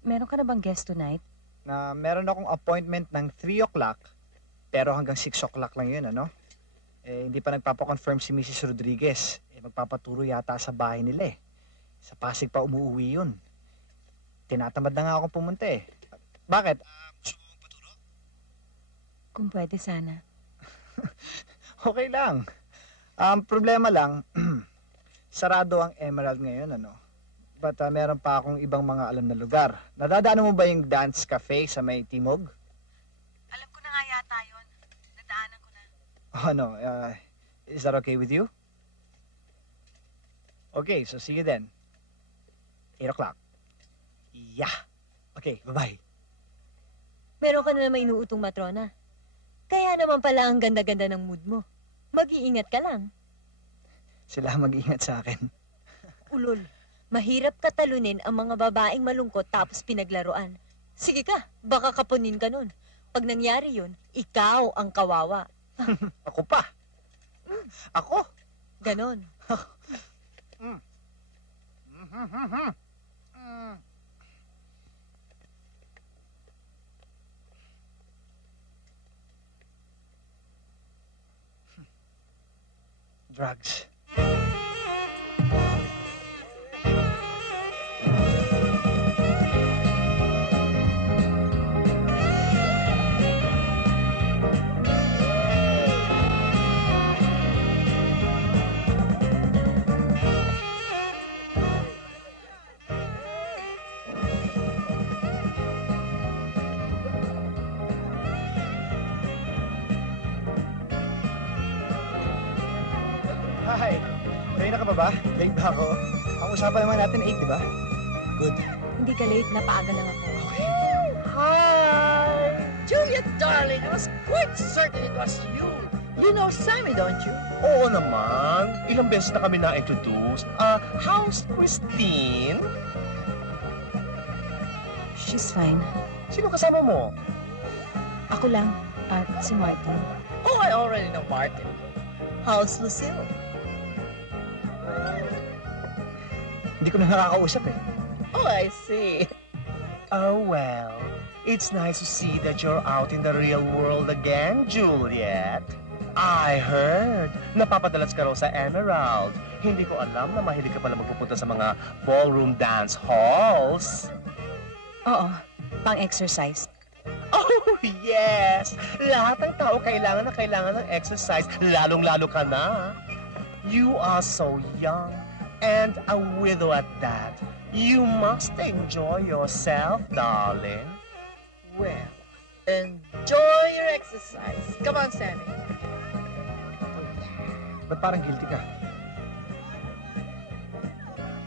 Meron ka na bang guest tonight? Meron akong appointment ng 3 o'clock, pero hanggang 6 o'clock lang yun, ano? Hindi pa nagpapakonfirm si Mrs. Rodriguez. Magpapaturo yata sa bahay nila eh. Sa Pasig pa umuwi yun. Tinatamad na nga akong pumunta eh. Bakit? Gusto mo magpaturo? Kung pwede sana. Okay lang. Problema lang, sarado ang Emerald ngayon, ano? But meron pa akong ibang mga alam na lugar. Nadadaanan mo ba yung dance cafe sa may Timog? Alam ko na nga yata yun. Nadaanan ko na. Oh, no. Is that okay with you? Okay, so see you then. 8 o'clock. Yeah. Okay, bye-bye. Meron ka na naman inuutong matrona. Kaya naman pala ang ganda-ganda ng mood mo. Mag-iingat ka lang. Sila mag-ingat sa akin. Ulol, mahirap katalunin ang mga babaeng malungkot tapos pinaglaruan. Sige ka, baka kapunin ka nun. Pag nangyari yun, ikaw ang kawawa. Ako pa? Ako? Ganon. Drugs. Hi. Kanina ka pa ba? Late ba ako? Ang usapan naman natin 8, di ba? Good. Hindi ka late, napaaga lang ako. Hi! Juliet, darling, I was quite certain it was you. You know Sammy, don't you? Oo naman. Ilang beses na kami na-introduce. How's Christine? she's fine. Sino kasama mo? Ako lang. At si Martin. Oh, I already know Martin. How's Lucille? Hindi ko na nakakausap eh. Oh, I see. Oh, well, it's nice to see that you're out in the real world again, Juliet. I heard, napapadalas ka raw sa Emerald. Hindi ko alam na mahilig ka pala magpupunta sa mga ballroom dance halls. Oo, pang-exercise. Oh, yes! Lahat ng tao kailangan ng exercise, lalong-lalo ka na. You are so young, and a widow at that. You must enjoy yourself, darling. Well, enjoy your exercise. Come on, Sammy. Ba't parang guilty ka?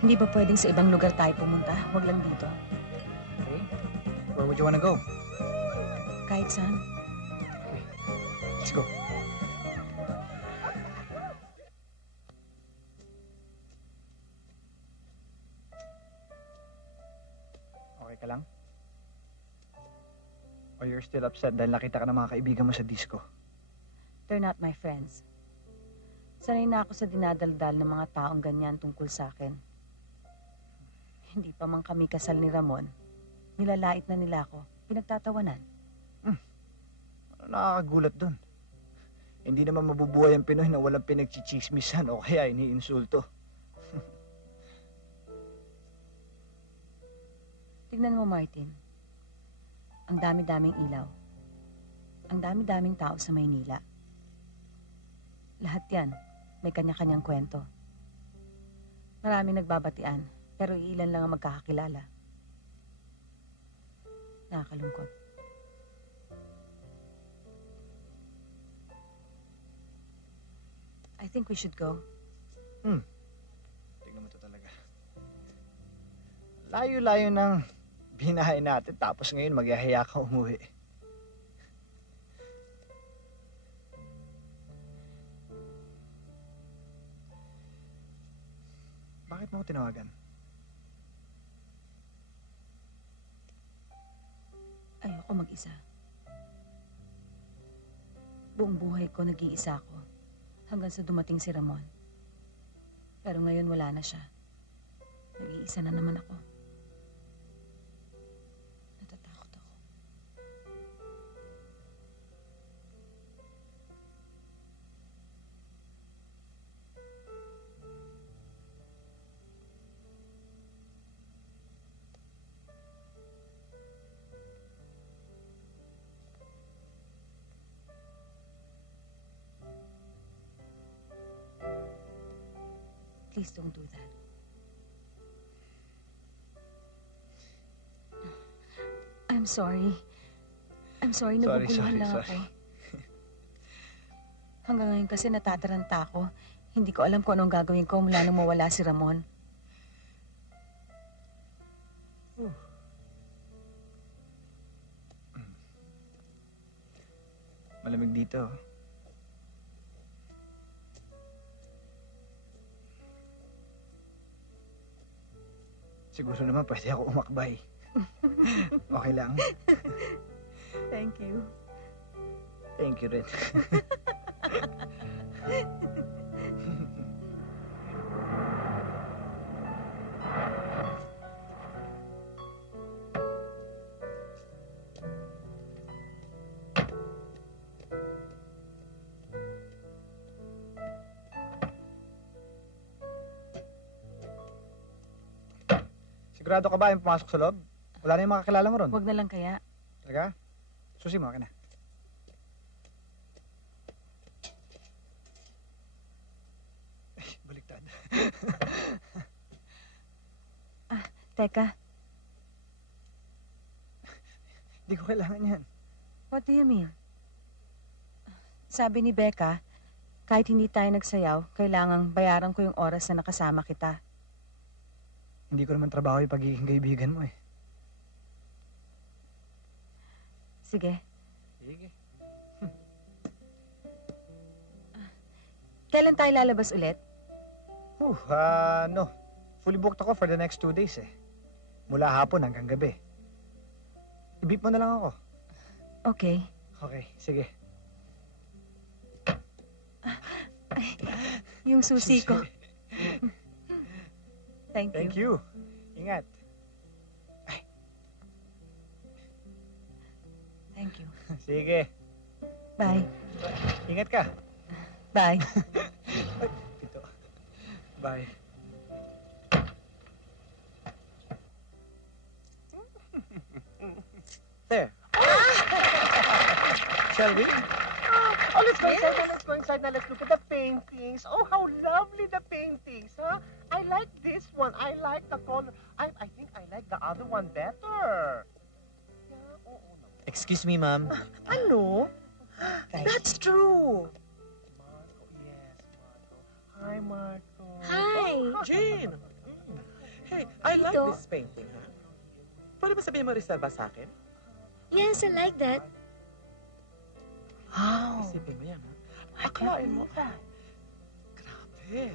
Hindi ba pwedeng sa ibang lugar tayo pumunta? Huwag lang dito. Okay. Where would you wanna go? Kahit saan. Let's go. Okay ka lang? Or you're still upset dahil nakita ka ng mga kaibigan mo sa disco? They're not my friends. Sanay na ako sa dinadaldal ng mga taong ganyan tungkol sa akin. Hindi pa man kami kasal ni Ramon, nilalait na nila ako, pinagtatawanan. Nakakagulat dun. Hindi naman mabubuhay ang Pinoy na walang pinagchichismisan o kaya iniinsulto. Tignan mo, Martin. Ang dami-daming ilaw. Ang dami-daming tao sa Maynila. Lahat yan, may kanya-kanyang kwento. Maraming nagbabatian, pero ilan lang ang magkakakilala. Nakakalungkot. I think we should go. Tingnan mo to talaga. Layo-layo ng binahay natin tapos ngayon magyahiya ka umuwi. Bakit mo ko tinawagan? Ayoko mag-isa. Buong buhay ko nag-iisa ako hanggang sa dumating si Ramon. Pero ngayon wala na siya. Nag-iisa na naman ako. Natatakot ako. Please don't do that. I'm sorry. I'm sorry, naguguluhan lang ako. Hanggang ngayon kasi natataranta ako. Hindi ko alam kung anong gagawin ko mula nung mawala si Ramon. Malamig dito. Siguro naman pwede ako umakbay. Okay lang. Thank you. Thank you rin. Sigurado ka ba yung pumasok sa loob? Wala na yung makakilala mo ron. Huwag na lang kaya. Talaga? Susi mo, akin na. Ay, baliktad. Teka. Hindi ko kailangan yan. What do you mean? Sabi ni Becca, kahit hindi tayo nagsayaw, kailangang bayaran ko yung oras na nakasama kita. Hindi ko naman trabaho yung pagiging kaibigan mo eh. Sige. Sige. Kailan tayo lalabas ulit? No. Fully booked ako for the next 2 days eh. Mula hapon hanggang gabi. I-beep mo na lang ako. Okay. Okay, sige. Yung susi ko. Thank you. Thank you. Ingat. Thank you. Sige. Bye. Ingat ka. Bye. Ito. Bye. There. Shall we? Oh, let's go inside. Let's go inside now. Let's look at the paintings. Oh, how lovely the paintings, huh? I like this one. I like the color. I think I like the other one better. Excuse me, ma'am. Ano? That's true. Hi, Marco. Hi. Jane. Hey, I like Tito. this painting, ha? Pwede ba sabihin mo reserva sa akin? Yes, I like that. Wow. Isipin mo yan, ha? Akalain mo. Grabe.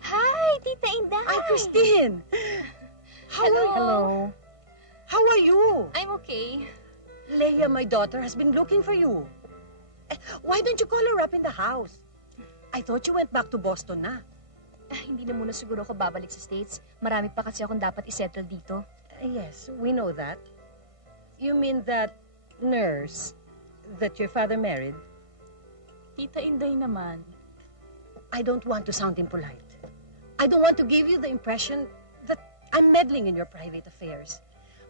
Hi, Tita Inday. Ay, Christine. Hello. How are you? I'm okay. Leia, my daughter, has been looking for you. Why don't you call her up in the house? I thought you went back to Boston na. Hindi na muna siguro ako babalik sa States. Marami pa kasi akong dapat isettle dito. Yes, we know that. You mean that nurse that your father married? Tita Inday naman. I don't want to sound impolite. I don't want to give you the impression that I'm meddling in your private affairs.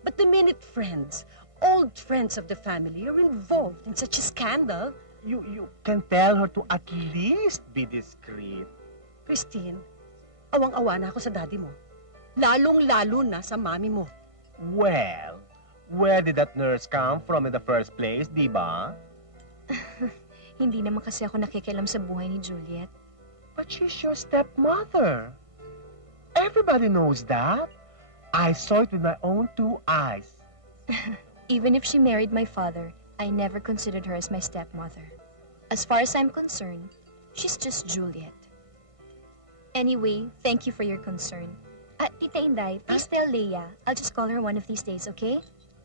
But the minute friends, old friends of the family are involved in such a scandal... You can tell her to at least be discreet. Christine, awang-awa na ako sa daddy mo. Lalong-lalo na sa mami mo. Well, where did that nurse come from in the first place, di ba? Hindi naman kasi ako nakikialam sa buhay ni Juliet. But she's your stepmother. Everybody knows that. I saw it with my own two eyes. Even if she married my father, I never considered her as my stepmother. As far as I'm concerned, she's just Juliet. Anyway, thank you for your concern. Tita Inday, please tell Leia. I'll just call her one of these days, okay?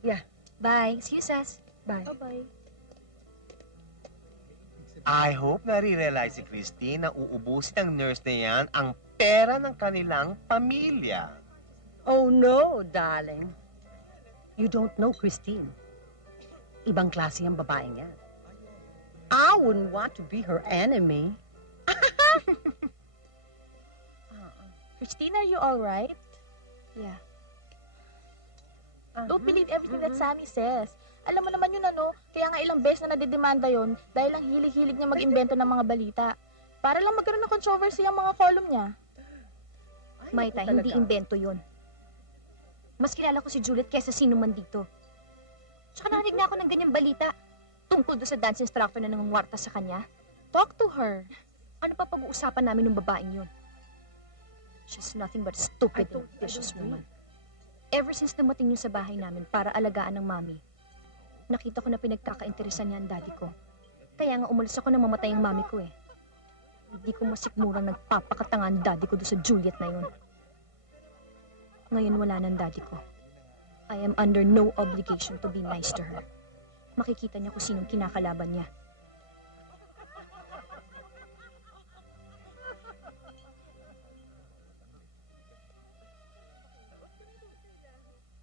Yeah. Bye. See you, Sas. Bye. Bye-bye. I hope nare-realize si Christine na uubusin ng nurse na yan ang pera ng kanilang pamilya. Oh no, darling. You don't know Christine. Ibang klase ang babaeng yan. I wouldn't want to be her enemy. Christine, are you all right? Yeah. Don't believe everything that Sammy says. Alam mo naman yun kaya nga ilang beses na nadidemanda yon dahil lang hilig-hilig niya mag-imbento ng mga balita. Para lang magkaroon ng controversy ang mga column niya. Maita, hindi imbento yun. Mas kilala ko si Juliet kaysa sino man dito. Tsaka narinig na ako ng ganyang balita tungkol doon sa dance instructor na nangungwarta sa kanya. Talk to her. Ano pa pag-uusapan namin ng babaeng yun? She's nothing but a stupid and vicious woman. Ever since dumating yun sa bahay namin para alagaan ng mami, nakita ko na pinagkakainteresan niya ang daddy ko. Kaya nga umalis ako nang mamatay ang mami ko eh. Hindi ko masikmurang nagpapakatanga ang daddy ko doon sa Juliet na yun. Ngayon wala na ang daddy ko. I am under no obligation to be nice to her. Makikita niya kung sinong kinakalaban niya.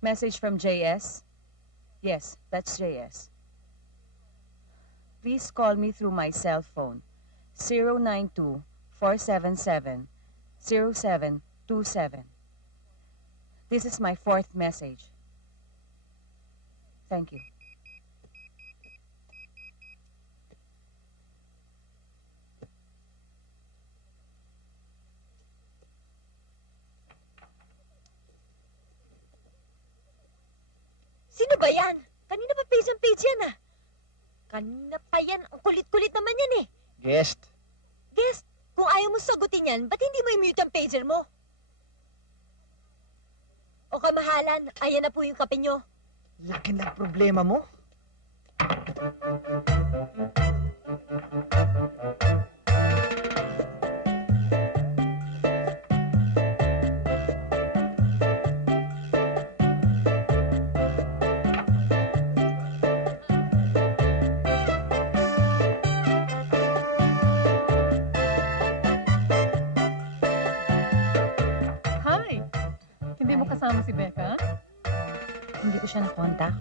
Message from JS? Yes, that's JS. Please call me through my cell phone, 092-477-0727. This is my fourth message. Thank you. Sino ba yan? Kanina pa page ang page yan Kanina pa yan. Ang kulit-kulit naman yan Guest. Guest, kung ayaw mo sagutin yan, ba't hindi mo i-mute ang pager mo? O kamahalan, ayan na po yung kape nyo. Laki ng problema mo. kasama si Becca? Hindi ko siya na-contact.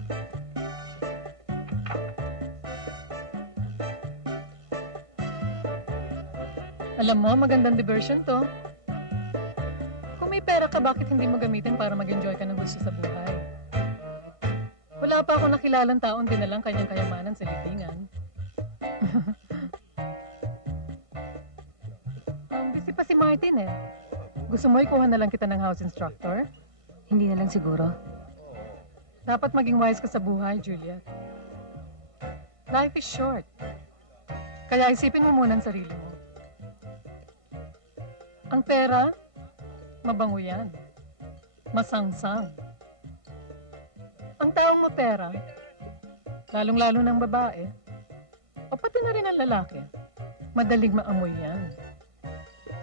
Alam mo, magandang diversion to. Kung may pera ka, bakit hindi mo gamitin para mag-enjoy ka ng gusto sa buhay? Wala pa ako nakilalang taon dinalang kanyang kayamanan sa libingan. Busy pa si Martin eh. Gusto mo ikuha na lang kita ng house instructor? Hindi na lang siguro. Dapat maging wise ka sa buhay, Juliet. Life is short. Kaya isipin mo muna ang sarili mo. Ang pera, mabango yan. Masangsang. Ang taong mo pera, lalong-lalo ng babae, o pati na rin ang lalaki, madaling maamoy yan.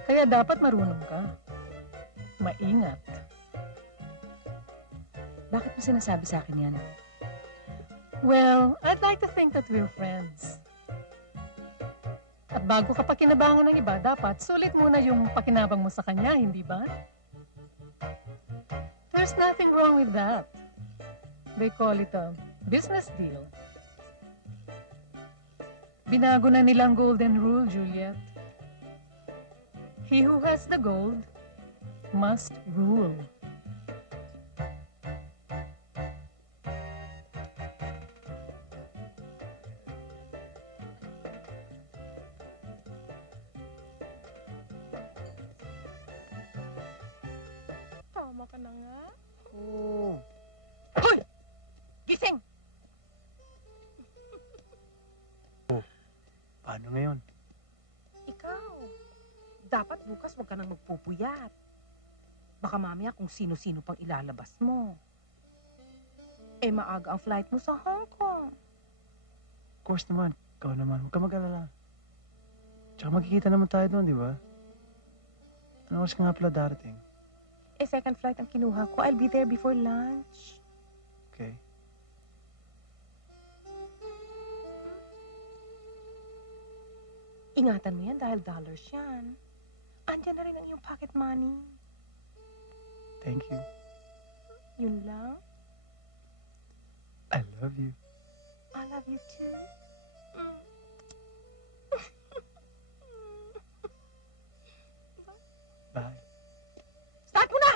Kaya dapat marunong ka. Maingat. Bakit mo sinasabi sa akin yan? Well, I'd like to think that we're friends. At bago ka pakinabangan ng iba, dapat sulit muna yung pakinabang mo sa kanya, hindi ba? There's nothing wrong with that. They call it a business deal. Binago na nilang golden rule, Juliet. He who has the gold must rule. Tama ka na nga. Oh. Hoy! Gising! Paano ngayon? Ikaw, dapat bukas huwag ka nang magpupuyat. Baka mamaya kung sino-sino pang ilalabas mo. Eh, maaga ang flight mo sa Hong Kong. Of course naman. Ikaw naman. Huwag ka mag-alala. Tsaka magkikita naman tayo doon, di ba? Ano oras ka nga pala darating? Eh, second flight ang kinuha ko. I'll be there before lunch. Okay. Ingatan mo yan dahil dollars yan. Andiyan na rin ang iyong pocket money. Thank you. Yun lang. I love you. I love you too. Bye. Start mo na!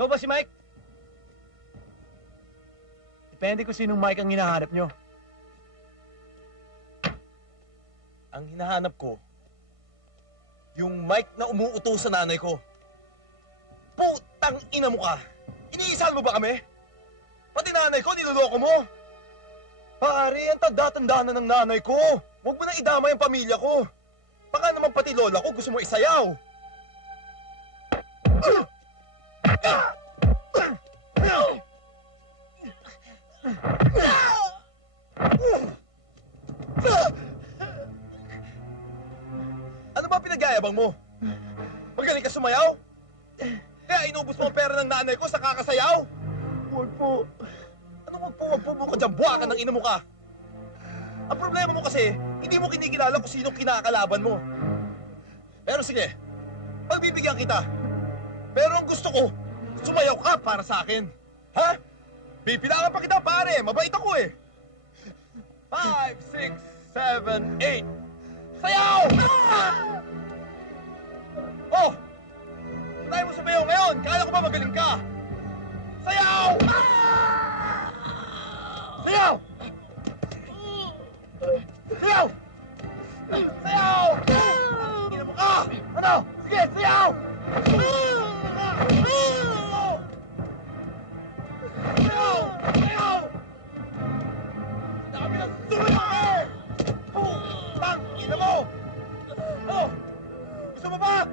Ikaw ba si Mike? Depende kung sinong Mike ang hinahanap nyo. Ang hinahanap ko, yung Mike na umuuto sa nanay ko. Putang ina mo ka! Iniisal mo ba kami? Pati nanay ko, niloloko mo! Pare, ang tanda-tanda na ng nanay ko! Huwag mo nang idama yung pamilya ko! Baka naman pati lola ko gusto mo isayaw! Ano ba pinag-aayabang mo? Magaling ka sumayaw? Kaya inubos mo ang pera ng nanay ko sa kakasayaw? Huwag po. Ano wag po mo ka dyan? Buwakan ng ina mo ka! Ang problema mo kasi, hindi mo kinikilala kung sinong kinakalaban mo. Pero sige, pagbibigyan kita. Pero ang gusto ko, sumayaw ka para sa akin. Ha? Pipilangan pa kita, pare. Mabait ako eh. 5, 6, 7, 8. Sayaw! Oh! Tayo mo sumayaw ngayon. Kala ko ba magaling ka? Sayaw! Sayaw! Sayaw! Sayaw! Ina mo ka! Ano? Sige, sayaw! Sayaw! Sayaw! Dami ng sumayaw eh! Putang ina mo! Ano? Gusto mo ba?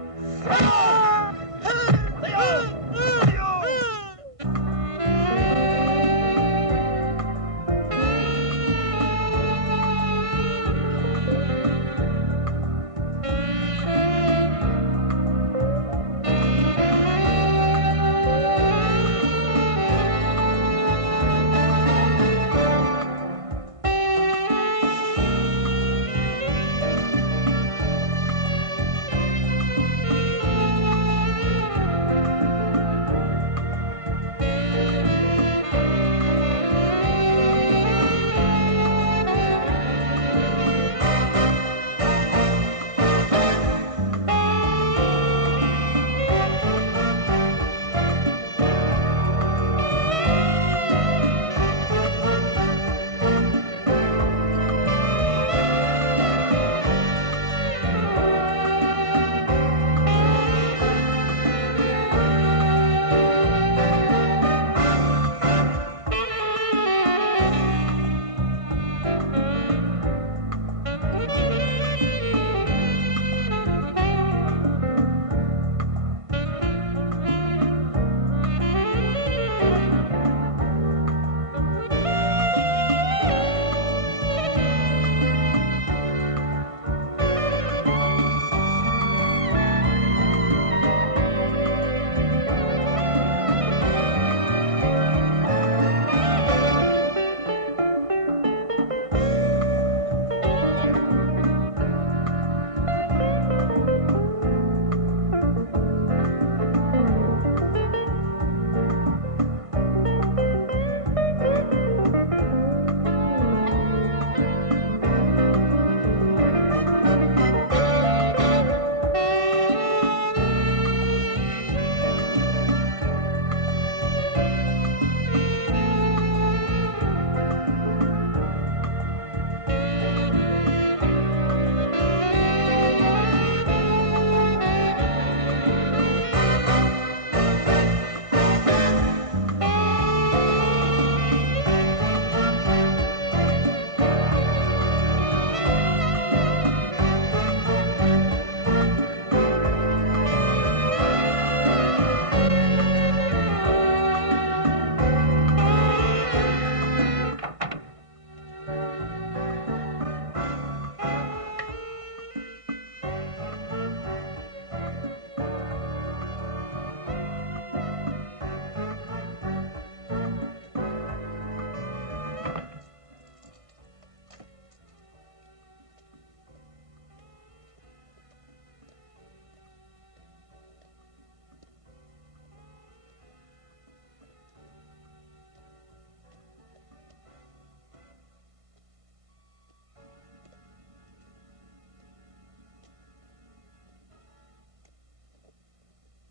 Sayaw! Sayaw! Sayaw!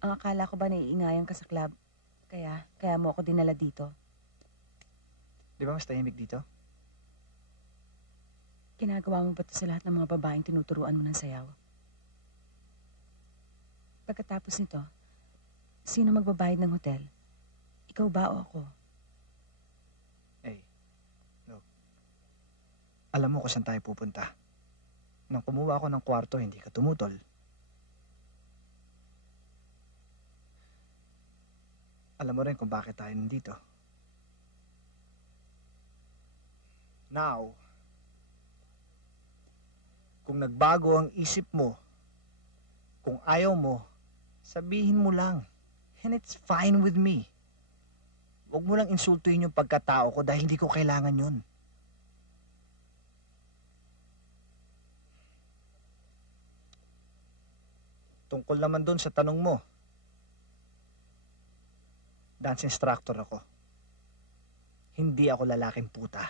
Ang akala ko ba naiingayan ka sa club? Kaya mo ako dinala dito? Di ba mas tahimik dito? Ginagawa mo ba ito sa lahat ng mga babaeng tinuturuan mo ng sayaw? Pagkatapos nito, sino magbabayad ng hotel? Ikaw ba o ako? Look. Alam mo kung saan tayo pupunta. Nang kumuha ako ng kwarto, hindi ka tumutol. Alam mo rin kung bakit tayo nandito. Now, kung nagbago ang isip mo, kung ayaw mo, sabihin mo lang. And it's fine with me. Huwag mo lang insultuin yung pagkatao ko dahil hindi ko kailangan yun. Tungkol naman dun sa tanong mo, dance instructor ako. Hindi ako lalaking puta.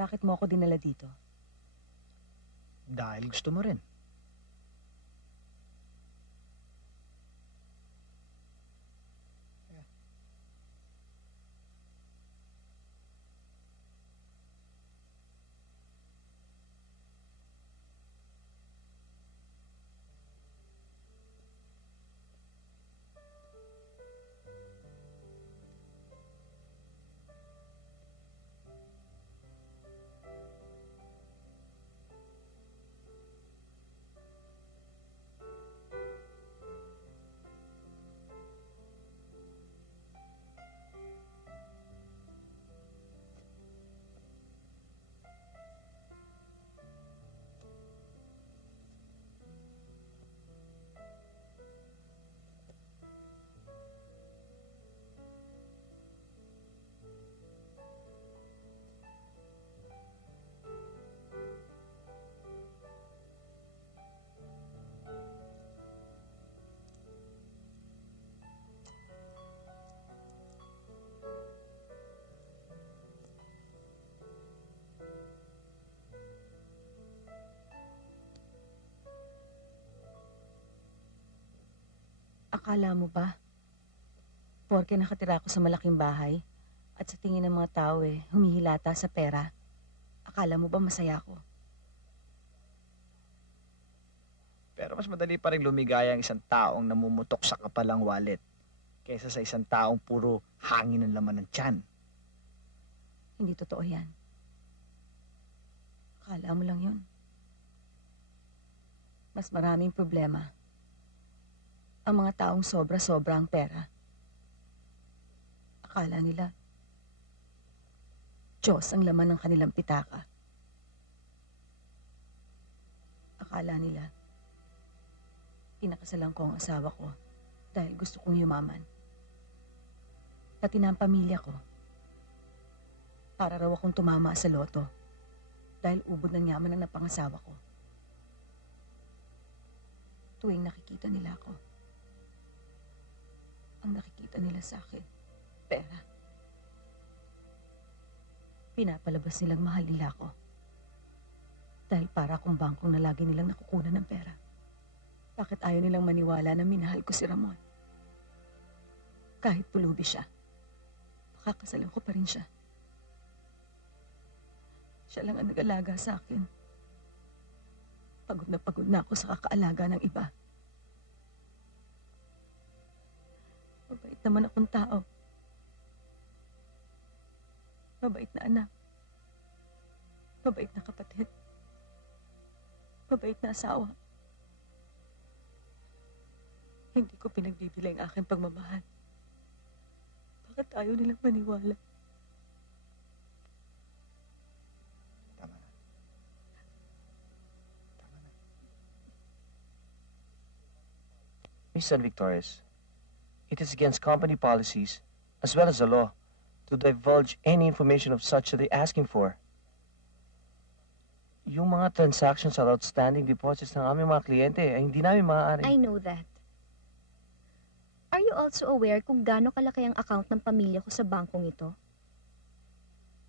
Bakit mo ako dinala dito? Dahil gusto mo rin. Akala mo ba? Porke nakatira ako sa malaking bahay at sa tingin ng mga tao humihilata sa pera. Akala mo ba masaya ako? Pero mas madali pa rin lumigaya ang isang taong namumutok sa kapalang wallet kaysa sa isang taong puro hangin ang laman ng tiyan. Hindi totoo yan. Akala mo lang yun. Mas maraming problema ang mga taong sobra-sobra ang pera. Akala nila, Diyos ang laman ng kanilang pitaka. Akala nila, pinakasalan ko ang asawa ko dahil gusto kong yumaman. Pati na ang pamilya ko. Para raw akong tumama sa loto dahil ubod ng yaman ang napangasawa ko. Tuwing nakikita nila ako, ang nakikita nila sa akin, pera. Pinapalabas nilang mahal nila ako. Dahil para akong bangkong na lagi nilang nakukunan ng pera. Bakit ayaw nilang maniwala na minahal ko si Ramon? Kahit pulubi siya, makakasalan ko pa rin siya. Siya lang ang nag-alaga sa akin. Pagod na ako sa kakaalaga ng iba. Mabait naman akong tao. Mabait na anak. Mabait na kapatid. Mabait na asawa. Hindi ko pinagbibili ang aking pagmamahal. Bakit ayaw nilang maniwala? Miss San Victorious, it is against company policies, as well as the law, to divulge any information of such that they're asking for. Yung mga transactions or outstanding deposits ng aming mga kliyente ay hindi namin maaari. I know that. Are you also aware kung gaano kalaki ang account ng pamilya ko sa bangkong ito?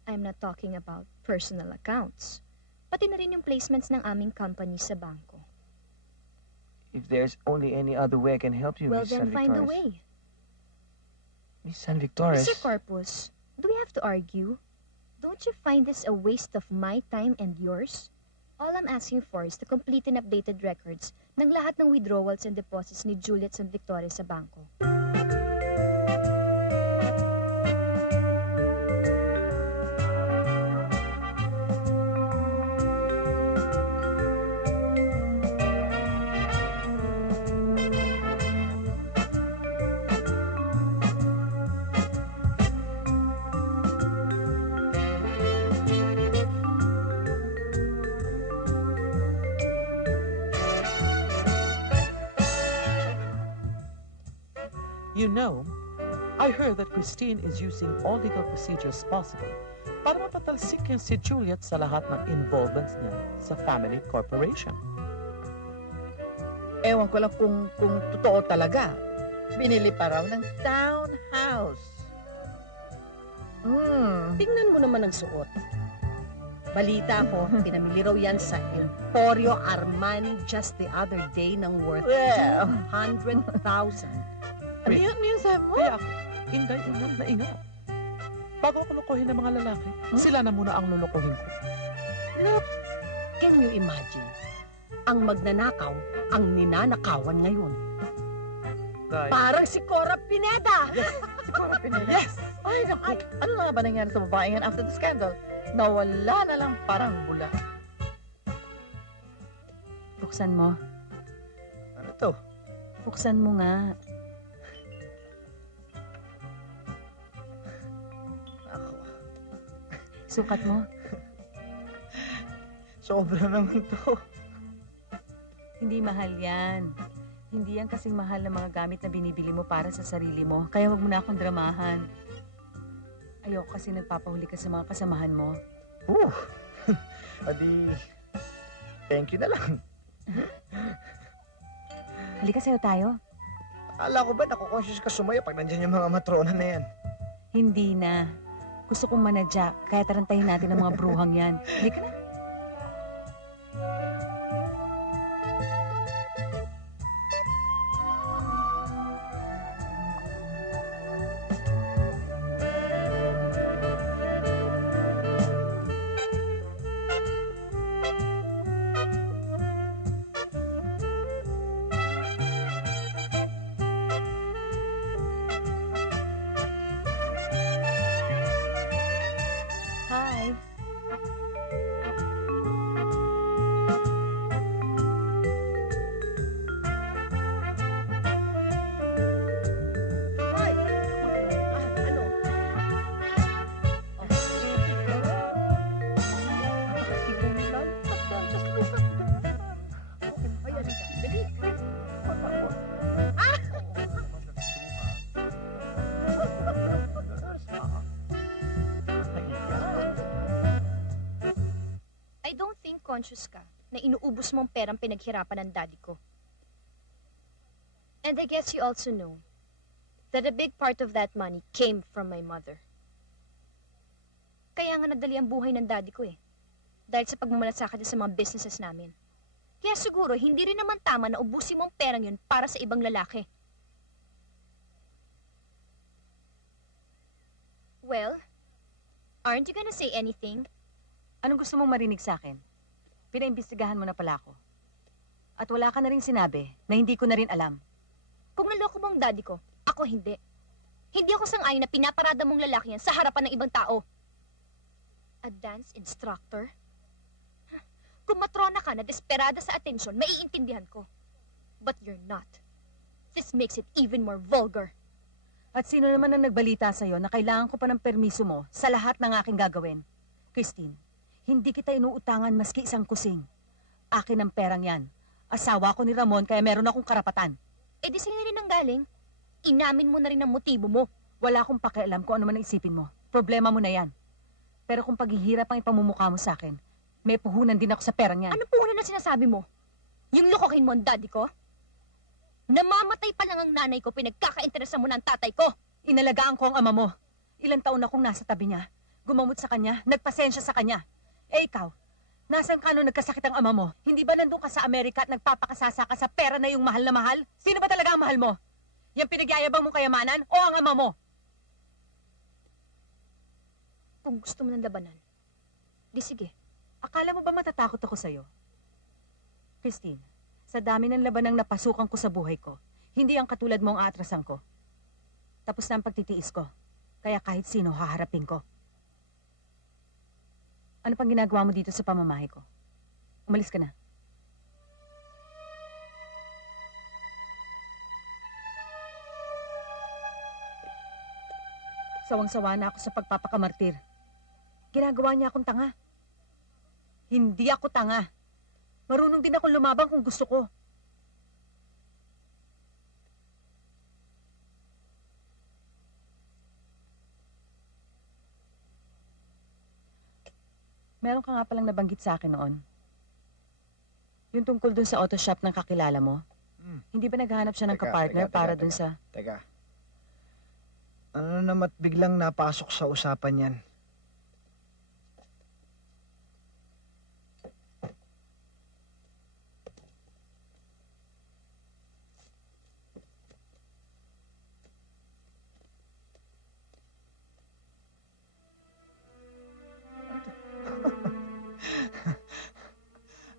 I'm not talking about personal accounts. Pati na rin yung placements ng aming company sa bangko. If there's only any other way I can help you, Well, Miss San then find a Victoris. way. Miss San Victoris. Mr. Corpus, do we have to argue? Don't you find this a waste of my time and yours? All I'm asking for is to complete and updated records ng lahat ng withdrawals and deposits ni Juliet San Victoris sa bangko. You know, I heard that Christine is using all legal procedures possible para mapatalsik yan si Juliet sa lahat ng involvements niya sa family corporation. Ewan ko lang kung totoo talaga. Binili pa raw ng townhouse. Tingnan mo naman ang suot. Balita ko, pinamili raw yan sa Emporio Armani just the other day ng worth Well. 200,000. Ano yung sabi mo? Kaya ako, ingat na ingat. Bago ako lukuhin ng mga lalaki, sila na muna ang lulukuhin ko. Look, can you imagine? Ang magnanakaw, ang ninanakawan ngayon. Parang si Cora Pineda. Yes, si Cora Pineda. Yes! Ay, naku. Ano na nga ba nangyari sa babae yan after the scandal? Nawala na lang parang bula. Buksan mo. Ano to? Buksan mo nga. Sukat mo. Sobra naman to. Hindi mahal yan. Hindi yan kasing mahal na mga gamit na binibili mo para sa sarili mo. Kaya wag mo na akong dramahan. Ayoko kasi nagpapahuli ka sa mga kasamahan mo. Adi, thank you na lang. Halika sa'yo tayo. Akala ko ba naku-conscious ka sumaya pag nandyan yung mga matrona na yan? Hindi na. Gusto kong manadya, kaya tarantahin natin ang mga bruhang yan. Halika na. Hi. I don't think conscious ka na inuubos mo ang perang pinaghirapan ng daddy ko. And I guess you also know that a big part of that money came from my mother. Kaya nga nadali ang buhay ng daddy ko eh. Dahil sa pagmamalasakit niya sa mga businesses namin. Kaya siguro, hindi rin naman tama na ubusin mo ang perang yun para sa ibang lalaki. Well, aren't you gonna say anything? Anong gusto mong marinig sa akin? Pinaimbestigahan mo na pala ako. At wala ka na rin sinabi na hindi ko na rin alam. Kung naloko mo ang daddy ko, ako hindi. Hindi ako sang-ayon na pinaparada mong lalaki yan sa harapan ng ibang tao. A dance instructor? Kung matrona ka na desperada sa atensyon, maiintindihan ko. But you're not. This makes it even more vulgar. At sino naman ang nagbalita sa'yo na kailangan ko pa ng permiso mo sa lahat ng aking gagawin? Christine, hindi kita inuutangan maski isang kusing. Akin ang perang yan. Asawa ko ni Ramon kaya meron akong karapatan. Eh di sa'yo na rin ang galing. Inamin mo na rin ang motibo mo. Wala akong pakialam kung ano man ang isipin mo. Problema mo na yan. Pero kung paghihirap ang ipamumukha mo sa akin, may puhunan din ako sa perang yan. Anong puhunan na sinasabi mo? Yung lokohin mo ang daddy ko? Namamatay pa lang ang nanay ko, pinagkakainteresan mo ng tatay ko. Inalagaan ko ang ama mo. Ilang taon akong nasa tabi niya. Gumamot sa kanya, nagpasensya sa kanya. Eh ikaw, Nasaan ka nung nagkasakit ang ama mo? Hindi ba nandun ka sa Amerika at nagpapakasasa ka sa pera na yung mahal na mahal? Sino ba talaga ang mahal mo? Yung pinagyayabang mong kayamanan o ang ama mo? Kung gusto mo ng labanan, di sige. Akala mo ba matatakot ako sa'yo? Christine, sa dami ng labanang napasukan ko sa buhay ko, hindi ang katulad mo ang aatrasan ko. Tapos na ang pagtitiis ko. Kaya kahit sino haharapin ko. Ano pang ginagawa mo dito sa pamamahay ko? Umalis ka na. Sawang-sawa na ako sa pagpapakamartir. Ginagawa niya akong tanga. Hindi ako tanga. Marunong din akong lumabang kung gusto ko. Meron ka nga palang nabanggit sa akin noon. Yung tungkol dun sa auto shop ng kakilala mo. Hindi ba naghahanap siya ng kapartner para dun sa... Teka. Ano naman biglang napasok sa usapan yan?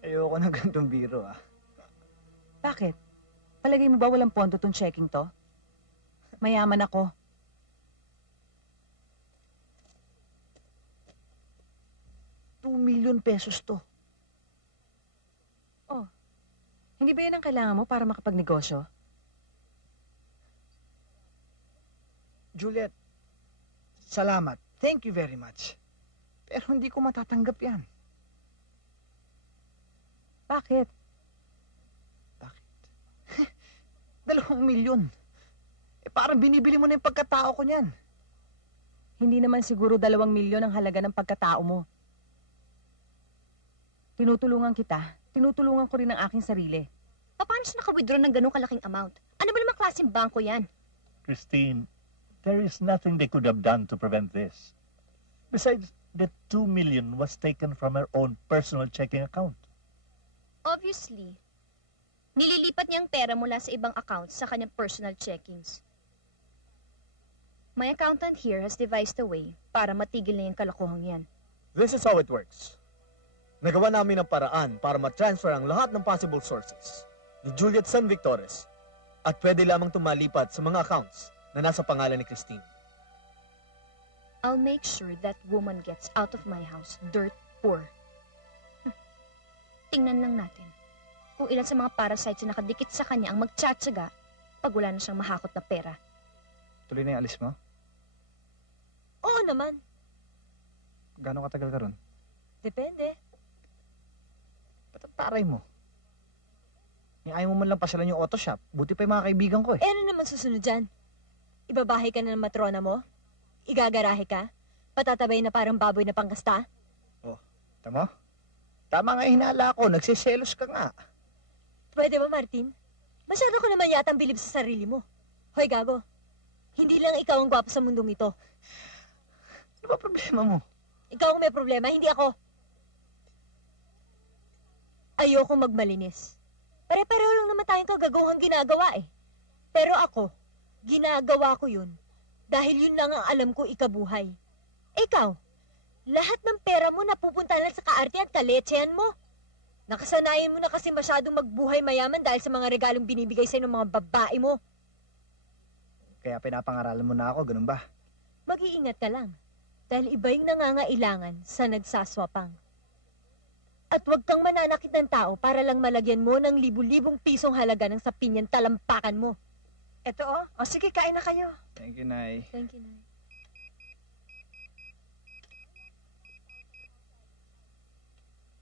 Ayoko ng gantong biro, ah. Bakit? Palagay mo ba walang pondo tong checking to? Mayaman ako. ₱2 million to. Oh, hindi ba yan ang kailangan mo para makapagnegosyo? Juliet, salamat. Thank you very much. Pero hindi ko matatanggap yan. Bakit? 2 milyon. Parang binibili mo na yung pagkatao ko niyan. Hindi naman siguro 2 milyon ang halaga ng pagkatao mo. Tinutulungan kita. Tinutulungan ko rin ang aking sarili. Paano siya naka-withdraw ng ganong kalaking amount? Ano ba naman klaseng bangko yan? Christine, there is nothing they could have done to prevent this. Besides, the 2 million was taken from her own personal checking account. Obviously, nililipat niya ang pera mula sa ibang accounts sa kanyang personal checkings. My accountant here has devised a way para matigil na yung kalokohang yan. This is how it works. Nagawa namin ang paraan para ma-transfer ang lahat ng possible sources ni Juliet San Victores at pwede lamang tumalipat sa mga accounts na nasa pangalan ni Christine. I'll make sure that woman gets out of my house dirt poor. Tingnan lang natin kung ilan sa mga parasites na nakadikit sa kanya ang magtsatsaga pag wala na siyang mahakot na pera. Tuloy na yung alis mo? Oo naman. Gano'ng katagal ka ron? Depende. Ba't ang taray mo? Ayaw mo man lang pasalan yung auto shop. Buti pa yung mga kaibigan ko eh. Ano naman susunod dyan? Ibabahay ka na ng matrona mo? Igagarahe ka? Patatabay na parang baboy na panggasta? Oh, tama? Tama nga hinala ko. Nagsiselos ka nga. Pwede ba, Martin? Masyado ko naman yatang bilib sa sarili mo. Hoy, gago. Hindi lang ikaw ang gwapo sa mundong ito. Ano ba problema mo? Ikaw ang may problema, hindi ako. Ayoko magmalinis. Pare-pareho lang naman tayong kagaguhang ginagawa eh. Pero ako, ginagawa ko yun. Dahil yun lang ang alam ko ikabuhay. Ikaw, lahat ng pera mo napupunta lang sa kaarte at kaletsehan mo. Nakasanayan mo na kasi masyadong magbuhay mayaman dahil sa mga regalong binibigay sa'yo ng mga babae mo. Kaya pinapangaralan mo na ako, ganun ba? Mag-iingat ka lang. Dahil iba yung nangangailangan sa nagsaswapang. At huwag kang mananakit ng tao para lang malagyan mo ng libu-libong pisong halaga ng sapinyan talampakan mo. Eto oh. O sige, kain na kayo. Thank you, Nay. Thank you, Nay.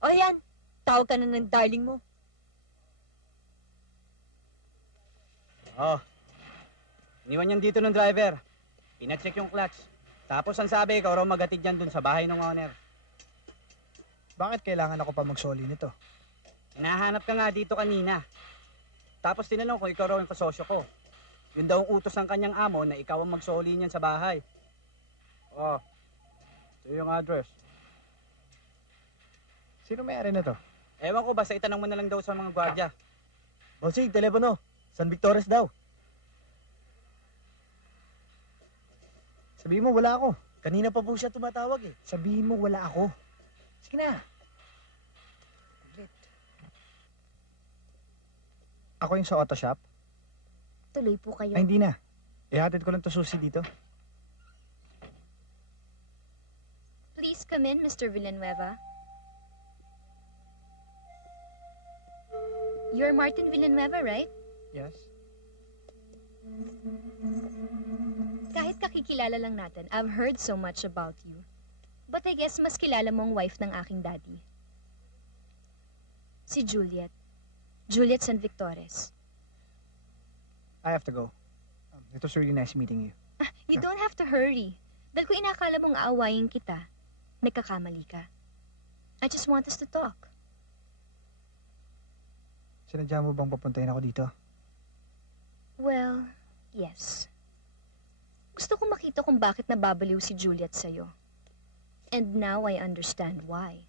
O yan, tawag ka na ng darling mo. Oh, iniwan yan dito ng driver. Pinacheck yung clutch. Tapos ang sabi, ikaw raw maghatid yan dun sa bahay ng owner. Bakit kailangan ako pa magsoli nito? Hinahanap ka nga dito kanina. Tapos tinanong ko, ikaw raw yung kasosyo ko. Yun daw ang utos ng kanyang amo na ikaw ang magsoli niyan sa bahay. Oh, ito yung address. Sino may-ari na to? Ewan ko, basta itanong mo na lang daw sa mga gwardiya. Bossing, telepono. San Victores daw. Sabihin mo, wala ako. Kanina pa po siya tumatawag eh. Sabihin mo, wala ako. Sige na. Ako yung sa auto shop? Tuloy po kayo. Ay, hindi na. Ihatid ko lang to susi dito. Please come in, Mr. Villanueva. You're Martin Villanueva, right? Yes. Kahit kakikilala lang natin, I've heard so much about you. But I guess mas kilala mo ang wife ng aking daddy. Si Juliet. Juliet San Victores. I have to go. It was really nice meeting you. You don't have to hurry. Dahil kung inakala mong aawayin kita, nagkakamali ka. I just want us to talk. Sinadya mo bang papuntahin ako dito? Well, yes. Gusto kong makita kung bakit nababaliw si Juliet sa'yo. And now I understand why.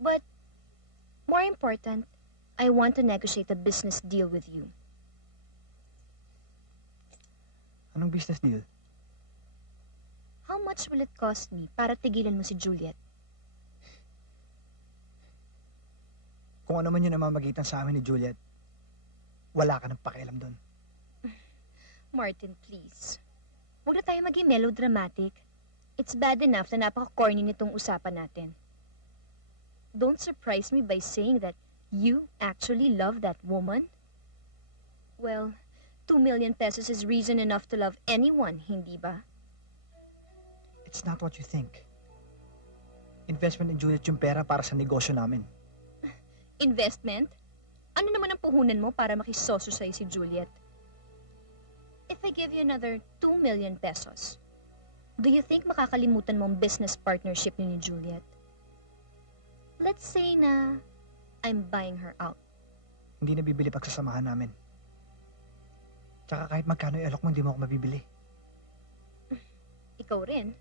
But, more important, I want to negotiate a business deal with you. Anong business deal? How much will it cost me para tigilan mo si Juliet? Kung ano man yun ang mamagitan sa amin ni Juliet, wala ka ng pakialam doon. Martin, please. Huwag na tayo maging melodramatic. It's bad enough na napaka-corny nitong usapan natin. Don't surprise me by saying that you actually love that woman. Well, 2 million pesos is reason enough to love anyone, hindi ba? It's not what you think. Investment in Juliet yung pera para sa negosyo namin. Investment? Ano naman ang puhunan mo para makisosyo sa'yo si Juliet? If I give you another 2 million pesos, do you think makakalimutan mo ang business partnership ni Juliet? Let's say na I'm buying her out. Hindi na bibili pagsasamahan namin. Tsaka kahit magkano i-alok mo, hindi mo ako mabibili. Ikaw rin.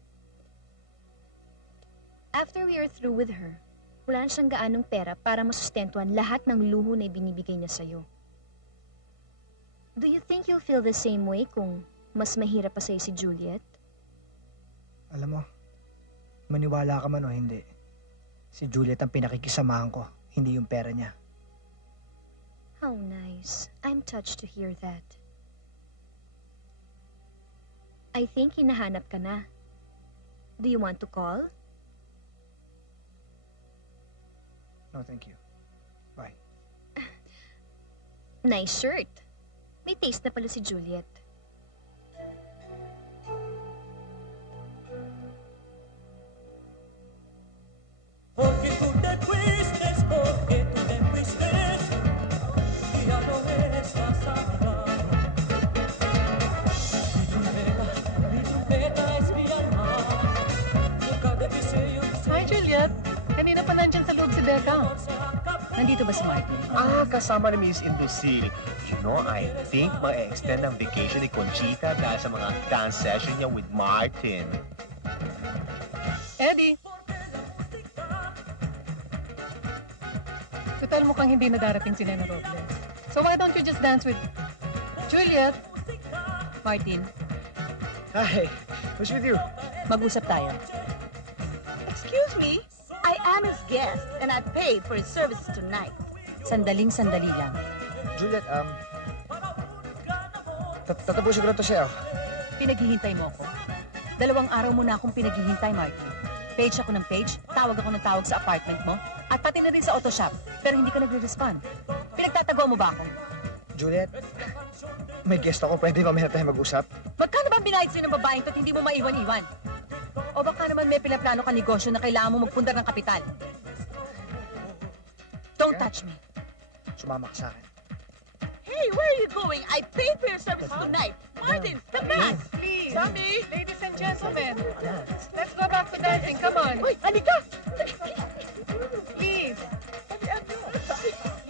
After we are through with her, wala na siyang gaanong pera para masustentuhan lahat ng luho na ibinibigay niya sa'yo. Do you think you'll feel the same way kung mas mahirap pa sa'yo si Juliet? Alam mo, maniwala ka man o hindi, si Juliet ang pinakikisamahan ko, hindi yung pera niya. How nice. I'm touched to hear that. I think hinahanap ka na. Do you want to call? No, thank you. Bye. Nice shirt. May taste na pala si Juliet. Porque tú te fuiste, porque tú te fuiste, y ya no estás acá. Mi tu meta es mi alma. Cada deseo. Hi, Juliet. Kanina pa nandyan sa loob si Becca. Nandito ba si Martin? Kasama ni Miss Indusil. You know, I think ma-extend ang vacation ni Conchita dahil sa mga dance session niya with Martin. Eddie! Total mukhang hindi na darating si Nena Robles. So why don't you just dance with Juliet? Martin. Hi, who's with you? Mag-usap tayo. Excuse me, I am his guest and I paid for his services tonight. Sandaling-sandali lang. Juliet, tatapusin ko na to sa'yo. Pinaghihintay mo ako. 2 araw mo na akong pinaghihintay, Martin. Page ako ng page, tawag ako ng tawag sa apartment mo, at pati na rin sa auto shop, pero hindi ka nagre-respond. Pinagtatago mo ba ako? Juliet, may guest ako. Pwede mamaya tayo mag-usap? Magkano ba binayad sa'yo ng babaeng to't hindi mo maiwan-iwan? O baka naman may pinaplano ka negosyo na kailangan mo magpundar ng kapital? Don't touch me. Sumama ka sa akin. Hey, where are you going? I paid for your services tonight. Martin, come back. Please. Sammy. Ladies and gentlemen, let's go back to dancing. Come on. Wait, Anika. Please.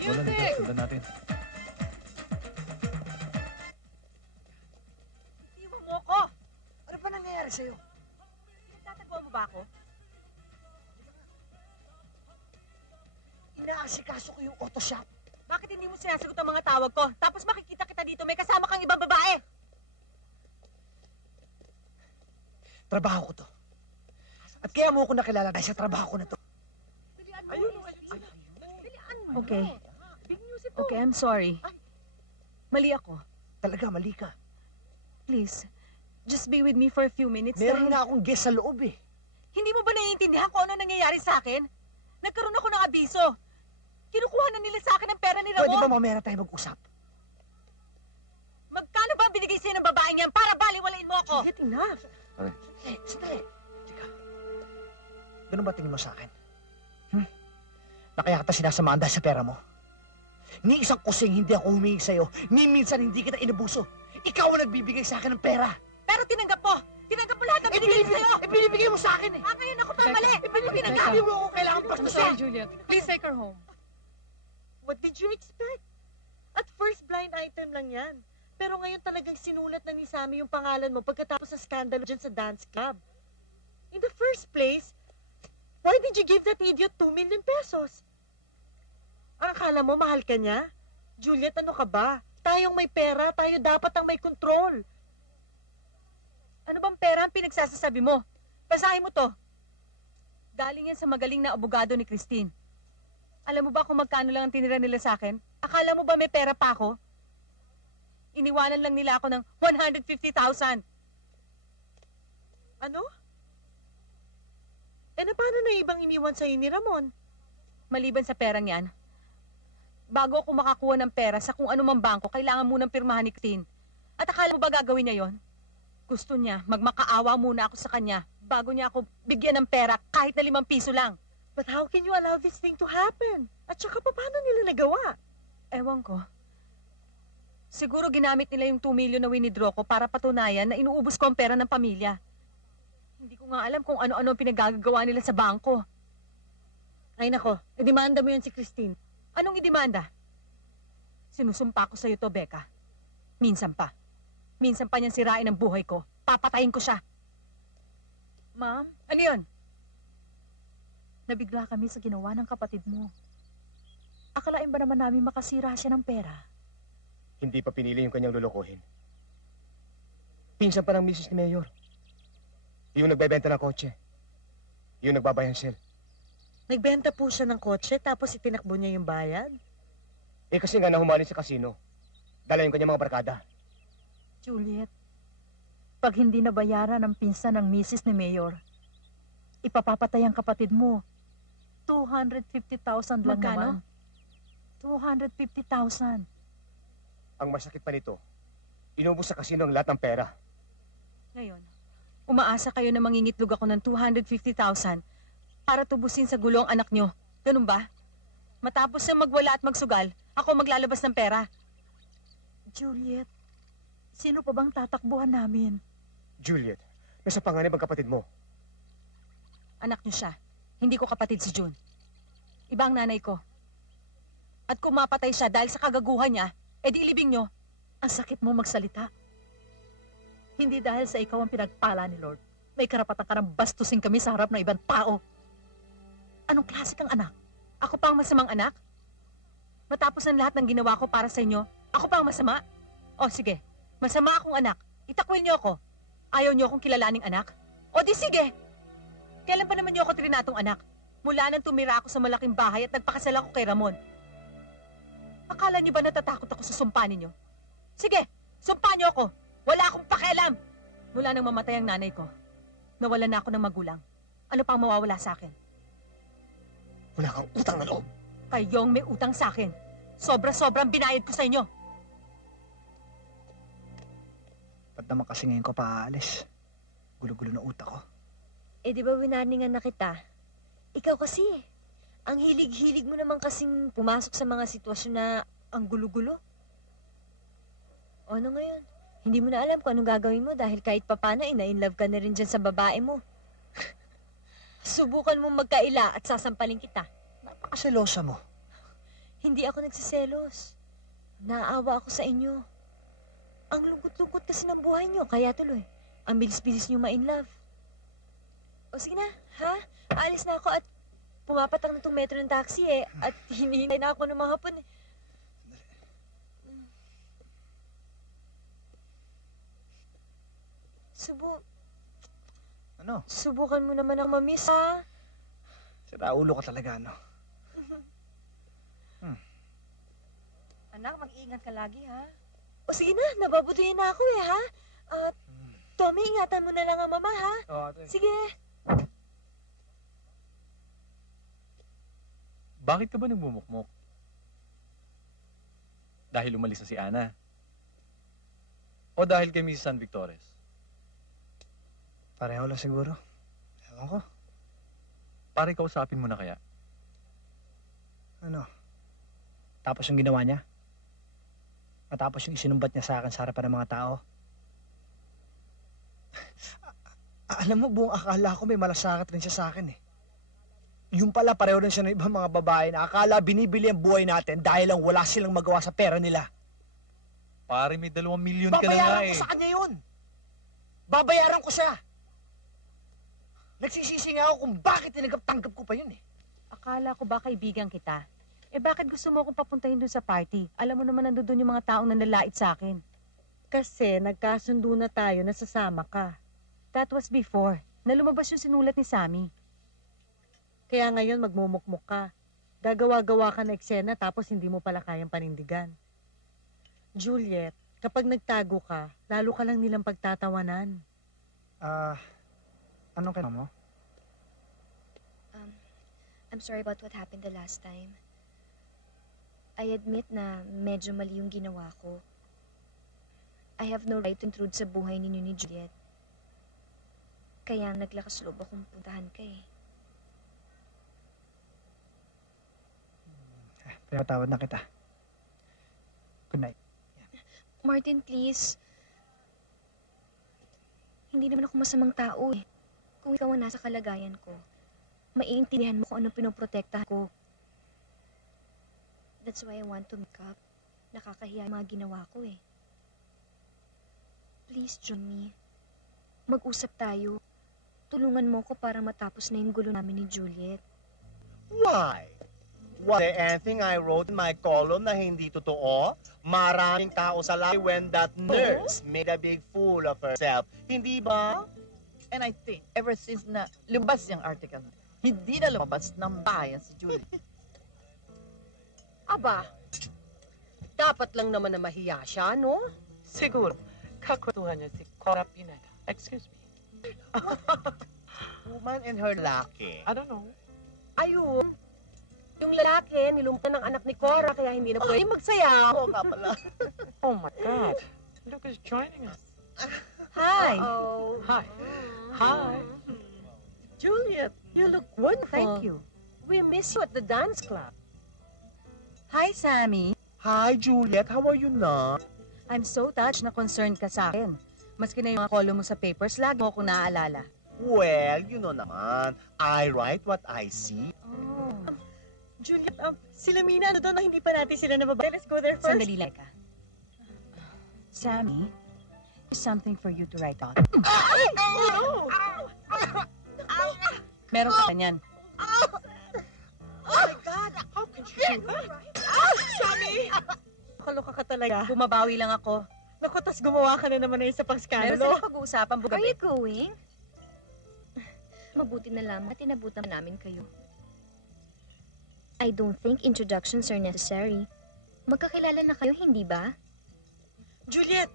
Wala Music. nito, sundan natin. Iwan mo ako! Ano ba nangyayari sa'yo? Pinagtatago mo ba ako? Inaasikaso ko yung auto shop. Bakit hindi mo sinasagot ang mga tawag ko? Tapos makikita kita dito, may kasama kang ibang babae. Trabaho ko to. At kaya mo ako nakilala dahil sa trabaho ko na to. Okay. Okay, I'm sorry. Mali ako. Talaga, mali ka. Please, just be with me for a few minutes. Meron na akong guest sa loob eh. Hindi mo ba naiintindihan kung ano nangyayari sa akin? Nagkaroon ako ng abiso. Kinukuha na nila sa akin ang pera ni Ramon. Pwede ba mamaya tayo mag-usap? Magkano ba ang binigay sa'yo ng babaeng yan para baliwalain mo ako? Get enough. Sandali. Teka. Ganun ba tingin mo sa akin? Na kaya kita sinasamahan dahil sa pera mo? Ni isang kusing hindi ako humingi sa'yo, ni minsan hindi kita inabuso. Ikaw ang nagbibigay sa akin ng pera. Pero tinanggap mo! Tinanggap mo lahat ng binigay sa'yo! Binibigay mo sa akin eh! Ngayon ako pa mali! Binibigay mo ako kailangan bastusin! Sorry, Juliet. Please take her home. What did you expect? At first, blind item lang yan. Pero ngayon talagang sinulat na ni Sammy yung pangalan mo pagkatapos ng skandalo dyan sa dance club. In the first place, why did you give that idiot 2 million pesos? Ang akala mo, mahal ka niya? Juliet, ano ka ba? Tayong may pera, tayo dapat ang may control. Ano bang pera ang pinagsasasabi mo? Basahin mo to. Galing yan sa magaling na abogado ni Christine. Alam mo ba kung magkano lang ang tinira nila sa akin? Akala mo ba may pera pa ako? Iniwanan lang nila ako ng 150,000. Ano? Na paano na ibang iniwan sa'yo ni Ramon? Maliban sa perang yan, bago ako makakuha ng pera sa kung anumang bangko, kailangan munang pirmahan ni Christine. At akala mo ba gagawin niya yon? Gusto niya, magmakaawa muna ako sa kanya bago niya ako bigyan ng pera kahit na 5 piso lang. But how can you allow this thing to happen? At saka paano nila nagawa? Ewan ko. Siguro ginamit nila yung 2 million na winidraw ko para patunayan na inuubos ko ang pera ng pamilya. Hindi ko nga alam kung ano-ano ang pinagagagawa nila sa bangko. Ay nako, idemanda mo yan si Christine. Anong idemanda? Sinusumpa ko sa'yo to, Becca. Minsan pa. Minsan pa niyang sirain ang buhay ko. Papatayin ko siya. Ma'am? Ano yun? Nabigla kami sa ginawa ng kapatid mo. Akalain ba naman namin makasira siya ng pera? Hindi pa pinili yung kanyang lulukuhin. Pinsan pa ng misis ni Mayor. Yung nagbebenta ng kotse. Yung nagbabayansel. Nagbenta po siya ng kotse tapos itinakbo niya yung bayad? Eh kasi nga nahumalin sa kasino. Dala yung kanyang mga barkada. Juliet, pag hindi nabayaran ng pinsan ng misis ni Mayor, ipapapatay ang kapatid mo. 250,000 lang Magkano? naman. 250,000. Ang masakit pa nito, inubos sa kasino ang lahat ng pera. Ngayon, umaasa kayo na mangingitlog ako ng 250,000 para tubusin sa gulong anak nyo. Ganun ba? Matapos na magwala at magsugal, ako maglalabas ng pera. Juliet, sino pa bang tatakbuhan namin? Juliet, nasa panganib ang kapatid mo. Anak nyo siya. Hindi ko kapatid si June. Iba ang nanay ko. At kung mapatay siya dahil sa kagaguhan niya, edi ilibing nyo. Ang sakit mo magsalita. Hindi dahil sa ikaw ang pinagpala ni Lord. May karapatan ka ng bastusin kami sa harap ng ibang tao. Anong klase kang anak? Ako pa ang masamang anak? Matapos ang lahat ng ginawa ko para sa inyo, ako pa ang masama? O sige, masama akong anak. Itakwil niyo ako. Ayaw niyo akong kilalaning anak? O di sige. Kailan pa naman niyo ako trinatong anak? Mula nang tumira ako sa malaking bahay at nagpakasal ako kay Ramon. Akala niyo ba natatakot ako sa sumpa ninyo? Sige, sumpa niyo ako. Wala akong pakialam. Mula nang mamatay ang nanay ko, nawalan na ako ng magulang. Ano pang mawawala sa akin? Wala kang utang na loob. Kayong may utang sa akin. Sobra-sobrang binayad ko sa inyo. Ba't naman kasi ngayon ko pa aalis? Gulo-gulo na utak ko. Eh di ba winaningan na kita? Ikaw kasi, ang hilig-hilig mo naman kasing pumasok sa mga sitwasyon na ang gulo-gulo. O ano ngayon? Hindi mo na alam kung anong gagawin mo dahil kahit papano ay na-inlove ka na rin dyan sa babae mo. Subukan mo magkaila at sasampalin kita. Napakaselosa mo. Hindi ako nagsiselos. Naawa ako sa inyo. Ang lungkot-lungkot kasi ng buhay nyo, kaya tuloy. Ang bilis-bilis nyo ma-inlove. O sige na, ha? Aalis na ako at Pumapatang na itong metro ng taxi eh. At hinihintay na ako ng mga hapon eh. Ano? Subukan mo naman ang mamiss, ha? Sira ulo ka talaga, no? Anak, mag-iingat ka lagi, ha? O sige na, nababuduyin na ako eh, ha? At, Tommy, ingatan mo na lang ang mama, ha? Oo, ate. Sige. Bakit ka ba nagmumukmok? Dahil umalis na si Ana? O dahil kay Mrs. San Victores? Pareho lang siguro. Ewan ko. Pare, kausapin mo na kaya. Ano? Tapos yung ginawa niya? Matapos yung isinumbat niya sa akin sa harapan ng mga tao? Alam mo, buong akala ko may malasakit rin siya sa akin eh. Yung pala, pareho rin siya ng ibang mga babae na akala binibili ang buhay natin dahil lang wala silang magawa sa pera nila. Pare, may 2 milyon ka na nga Babayaran eh. ko sa kanya yun! Babayaran ko siya! Nagsisisi nga ako kung bakit tinanggap-tanggap ko pa yun eh. Akala ko ba kaibigan kita? Eh bakit gusto mo akong papuntahin dun sa party? Alam mo naman nandun yung mga taong nanlalait sa akin. Kasi nagkasundo na tayo na sasama ka. That was before. Na lumabas yung sinulat ni Sammy. Kaya ngayon magmumukmuk ka. Gagawa-gawa ka na eksena tapos hindi mo pala kayang panindigan. Juliet, kapag nagtago ka, lalo ka lang nilang pagtatawanan. Anong kailangan mo? I'm sorry about what happened the last time. I admit na medyo mali yung ginawa ko. I have no right to intrude sa buhay ninyo ni Juliet. Kaya naglakas loob akong puntahan ka eh. Pinatawad na kita. Good night. Martin, please. Hindi naman ako masamang tao eh. Kung ikaw ang nasa kalagayan ko, maiintindihan mo kung anong pinoprotektahan ko. That's why I want to make up. Nakakahiya yung mga ginawa ko eh. Please, join me. Mag-usap tayo. Tulungan mo ko para matapos na yung gulo namin ni Juliet. Why? Was there anything I wrote in my column na hindi totoo? Maraming tao sa lahi when that nurse made a big fool of herself. Hindi ba? And I think, ever since na lumabas yung article, hindi na lumabas ng bayan si Julie. Aba, dapat lang naman na mahiya siya, no? Siguro, kakwentuhan niya si Cora Pineda. Excuse me. Woman and her laki. I don't know. Ayun. Yung lalaki, nilumpan ng anak ni Cora, kaya hindi na pwede magsayaw. Oo nga pala. Oh my God. Look who's joining us. Hi. Uh-oh. Hi. Hi. Juliet, you look wonderful. Thank you. We miss you at the dance club. Hi, Sammy. Hi, Juliet. How are you na? I'm so touched na concerned ka sa akin. Maski na yung mga column mo sa papers, lagi mo akong naaalala. Well, you know naman. I write what I see. Oh. Juliet, sila Mina, ano doon na hindi pa natin sila nababae? Let's go there first. Sandali lang ka. Sammy, there's something for you to write out. Ay! No! Meron ka kanyan. Oh my God! How can she do that? Sammy! Kaloka ka talaga. Bumabawi lang ako. Naku, tas gumawa ka na naman ng isa pang skandalo. Meron sila pag-uusapan bugabi. Are you going? Mabuti na lamang at tinabutan namin kayo. I don't think introductions are necessary. Magkakilala na kayo, hindi ba? Juliet!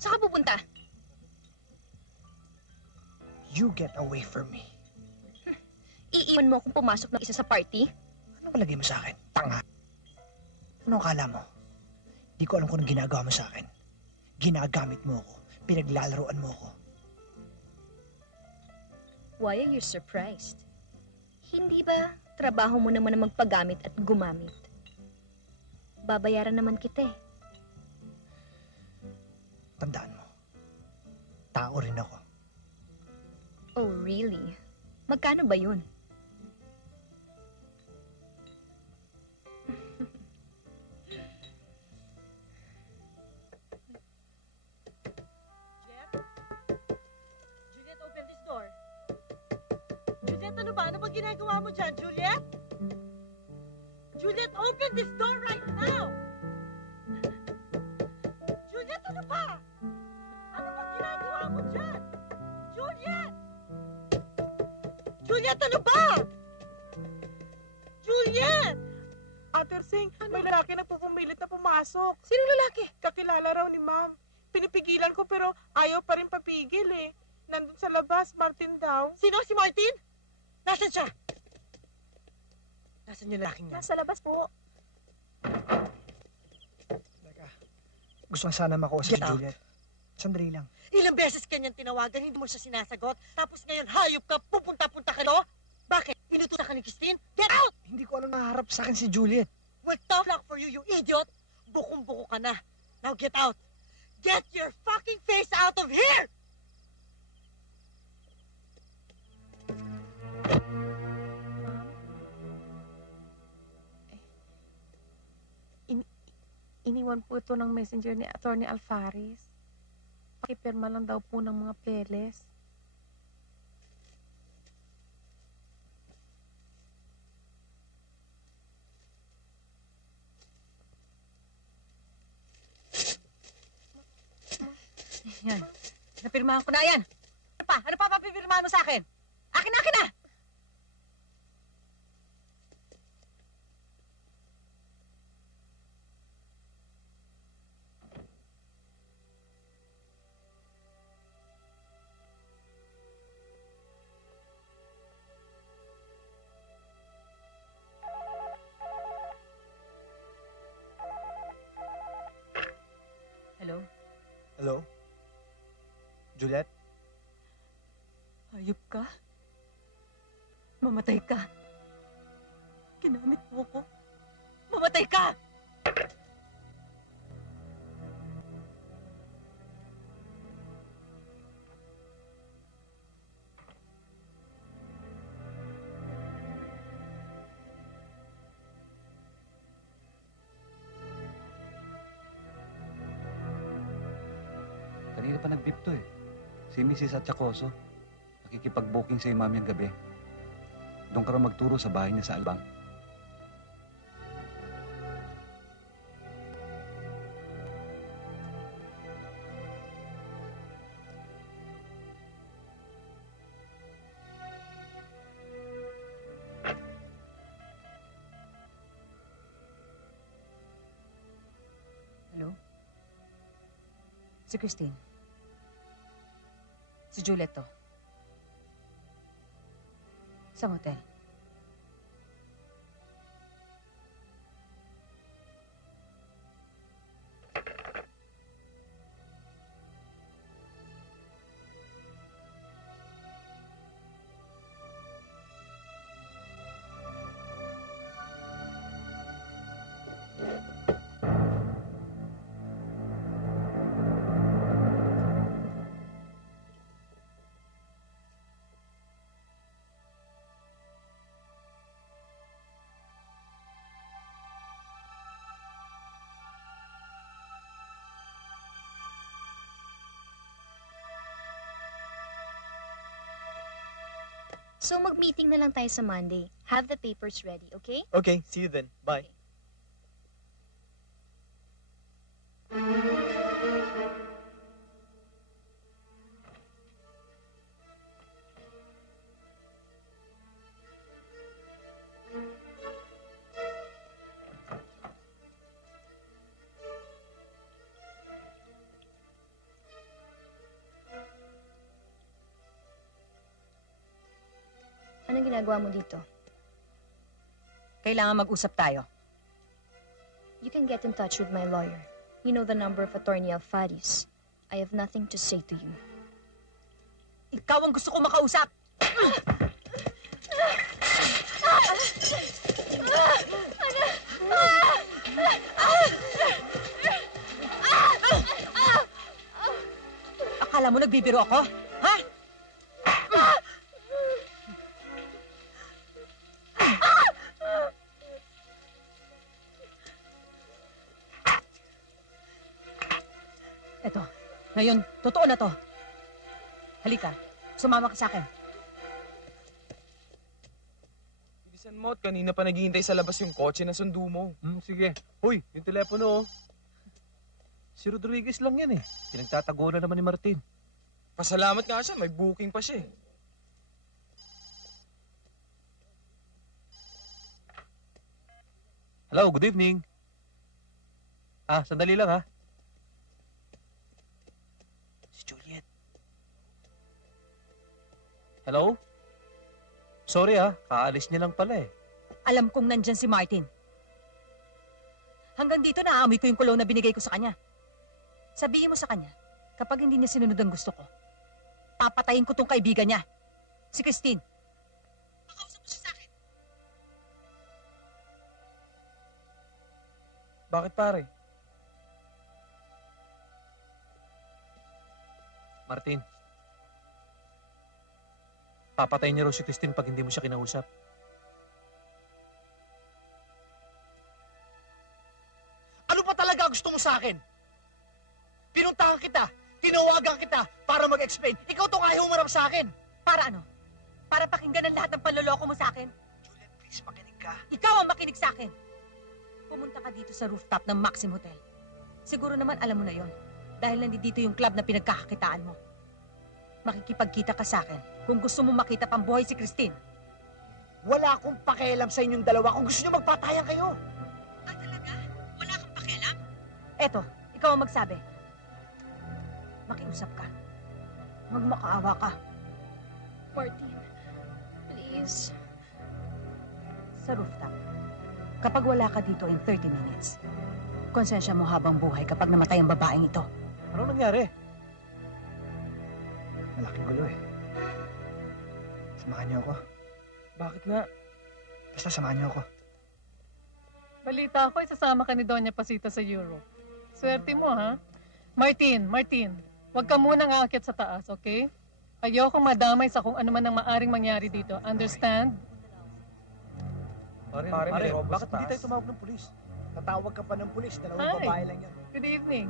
Saan ka pupunta? You get away from me. Iiwan mo akong pumasok ng isa sa party? Ano palagay mo sa akin? Tanga. Ano akala mo? Hindi ko alam kung anong ginagawa mo sa akin. Ginagamit mo ako. Pinaglalaroan mo ako. Why are you surprised? Hindi ba trabaho mo naman na magpagamit at gumamit? Babayaran naman kita eh. Tandaan mo. Tao rin ako. Oh, really? Magkano ba yun? Juliet, open this door. Juliet, ano ba? Ano ba ginagawa mo dyan, Juliet? Juliet, open this door right now! Juliet, ano ba? Ano ba ginagawa mo dyan? Juliet! Juliet, ano ba? Juliet! Ate Sing, may lalaki na pupumilit na pumasok. Sinong lalaki? Kakilala raw ni Ma'am. Pinipigilan ko pero ayaw pa rin papigil eh. Nandun sa labas, Martin daw. Sino? Si Martin? Nasaan siya? Nasaan yung lalaking niya? Nasa labas po. Gusto nga sana makausap si Get out. Juliet. Sandali lang. Ilang beses kanyang tinawagan, hindi mo siya sinasagot. Tapos ngayon, hayop ka, pupunta-punta ka, no? Bakit? Inutusan ka ni Christine? Get out! Hindi ko alam naharap sa akin si Juliet. Well, tough luck for you, you idiot! Bukong-buko ka na. Now get out! Get your fucking face out of here! Iniwan po ito ng messenger ni Atty. Alfaris. Pakipirma lang daw po ng mga peles. Yan. Napirmahan ko na yan. Ano pa? Ano pa papipirmahan mo sa akin? Akin na, akin na! Hello? Hello? Juliet? Hayop ka? Mamatay ka? Ginamit mo ko? Mamatay ka! Kanina pa nag-beep to eh. Si Mrs. Atchacoso. Nakikipag-booking sa imam yung gabi. Doon ka raw magturo sa bahay niya sa Albang. Hello? Si Christine. Si Juliet to. Sa hotel. So mag-meeting na lang tayo sa Monday. Have the papers ready, okay? Okay, see you then. Bye. Anong ginagawa mo dito? Kailangan mag-usap tayo. You can get in touch with my lawyer. You know the number of Attorney Alfaris. I have nothing to say to you. Ikaw ang gusto ko makausap! Akala mo nagbibiro ako? Ha? Eto, ngayon, totoo na to. Halika, sumama ka sa akin. Bilisan mo at kanina pa naghihintay sa labas yung kotse na sundo mo. Sige. Hoy, yung telepono, oh. Si Rodriguez lang yan, eh. Pinagtatago na naman ni Martin. Pasalamat nga siya, may booking pa siya, eh. Hello, good evening. Sandali lang, ha. Si Juliet. Hello? Sorry, kaalis niya lang pala, eh. Alam kong nandyan si Martin. Hanggang dito naaamoy ko yung kulong na binigay ko sa kanya. Sabihin mo sa kanya, kapag hindi niya sinunod ang gusto ko, papatayin ko tong kaibigan niya, si Christine. Makausap mo siya sa akin. Bakit pare? Martin. Papatayin niya raw si Christine pag hindi mo siya kinausap. Ano pa talaga gusto mo sa akin? Pinuntahan kita, tinawagan kita para mag-explain. Ikaw tong ayaw humarap sa akin. Para ano? Para pakinggan ang lahat ng panloloko mo sa akin? Juliet, please, makinig ka. Ikaw ang makinig sa akin. Pumunta ka dito sa rooftop ng Maxim Hotel. Siguro naman alam mo na yon, dahil nandito yung club na pinagkakakitaan mo. Makikipagkita ka sa akin kung gusto mo makita pang buhay si Christine. Wala akong pakialam sa inyong dalawa kung gusto nyo magpatayan kayo. Talaga? Wala kang pakialam? Eto, ikaw ang magsabi. Makiusap ka. Magmakaawa ka. Martin, please. Sa rooftop. Kapag wala ka dito in 30 minutes, konsensya mo habang buhay kapag namatay ang babaeng ito. Ano nangyari? Malaking gulo, eh. Samahan niyo ako. Bakit nga? Basta samahan niyo ako. Balita ko, isasama ka ni Doña Pasita sa Europe. Swerte mo, ha? Martin, huwag ka munang aakyat sa taas, okay? Ayokong madamay sa kung ano man ang maaring mangyari dito. Understand? Pare, bakit hindi tayo tumawag ng pulis? Tatawag ka pa ng pulis, dalawang babae lang yan. Good evening.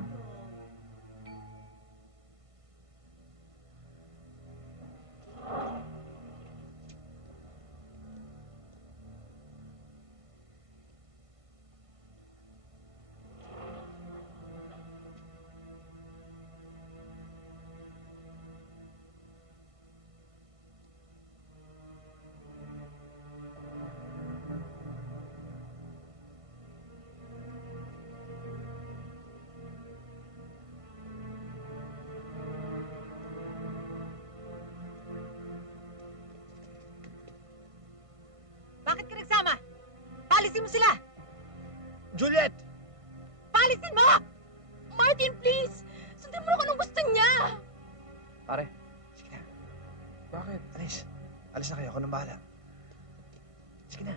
Bakit ka nagsama? Palisin mo sila! Juliet! Palisin mo! Martin, please! Sundin mo ako anong gusto niya! Pare, sige na. Bakit? Alis na kayo. Ako nang bahala. Sige na.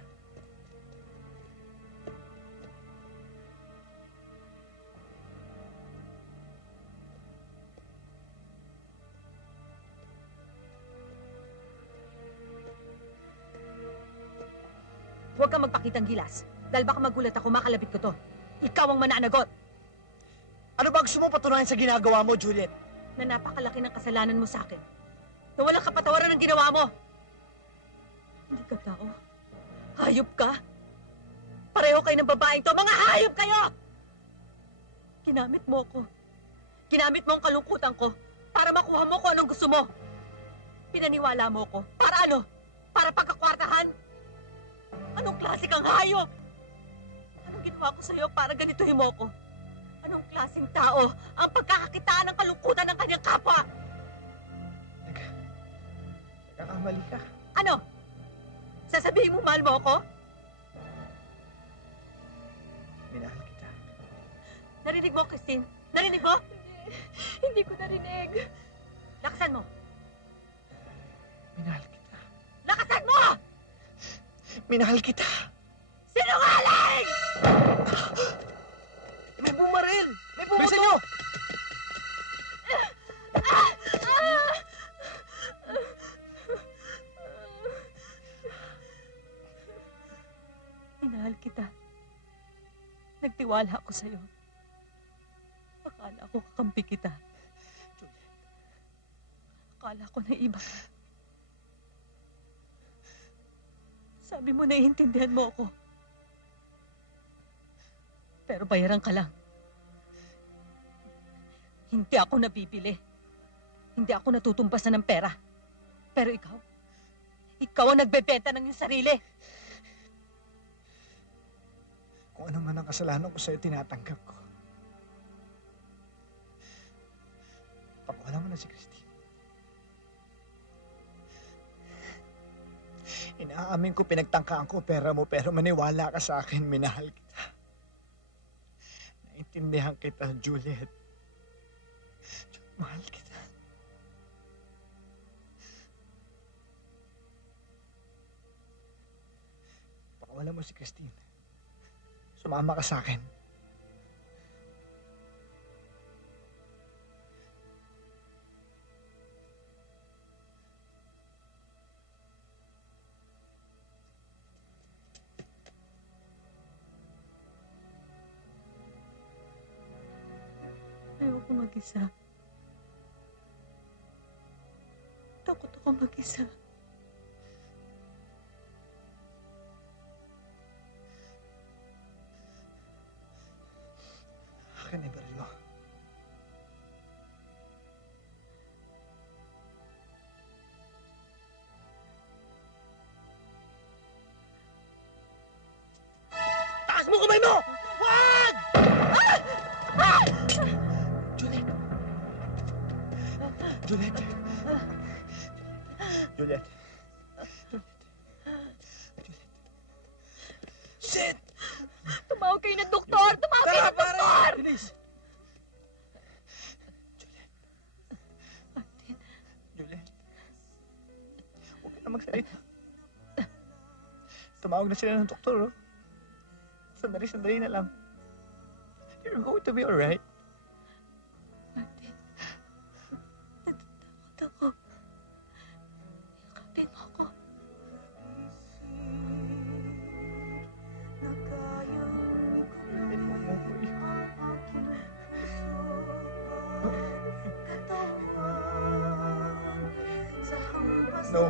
Huwag kang magpakitang gilas. Dahil baka magulat ako, makalabit ko to. Ikaw ang mananagot. Ano ba gusto mo patunayan sa ginagawa mo, Juliet? Na napakalaki ng kasalanan mo sa akin. Na walang kapatawaran ng ginawa mo. Hindi ka tao. Hayop ka. Pareho kayo ng babaeng to. Mga hayop kayo! Ginamit mo ko. Ginamit mo ang kalungkutan ko para makuha mo kung anong gusto mo. Pinaniwala mo ko. Para ano? Para pagkakwartahan? Anong klase kang hayop? Anong ginawa ko sa'yo para ganituhin mo ko? Anong klaseng tao ang pagkakakitaan ng kalungkutan ng kanyang kapwa? Nagkakamali ka. Ano? Sasabihin mo mahal mo ako? Minahal kita. Narinig mo, Christine? Narinig mo? Hindi ko narinig. Lakasan mo. Minahal kita. Lakasan mo! Minahal kita. Sinungaling! May bumaril! May bumoto! Bilisan nyo! Minahal kita. Nagtiwala ako sa'yo. Akala ko kakampi kita. Akala ko na iba ka. Sabi mo, naiintindihan mo ako. Pero bayaran ka lang. Hindi ako nabibili. Hindi ako natutumpasan ng pera. Pero ikaw ang nagbebenta ng iyong sarili. Kung ano man ang kasalanan ko sa'yo, tinatanggap ko. Pagwala mo na si Christine. Inaamin ko, pinagtangkaan ko pera mo, pero maniwala ka sa akin, minahal kita. Naintindihan kita, Juliet. Mahal kita. Pagwala mo si Christine. Sumama ka sa akin. Ayoko mag-isa. Takot ako mag-isa. Akin ay barilo. Taas mo kamay mo! Wag! Ah! Juliet! Juliet! Juliet! Shit! Tumawag kayo ng doktor! Tumawag kayo ng doktor! Bilis! Juliet. Huwag ka na magsalita. Tumawag na sila ng doktor, oh. Sandali na lang. You're going to be alright. Natatakot ako. Yakapin mo ako. No.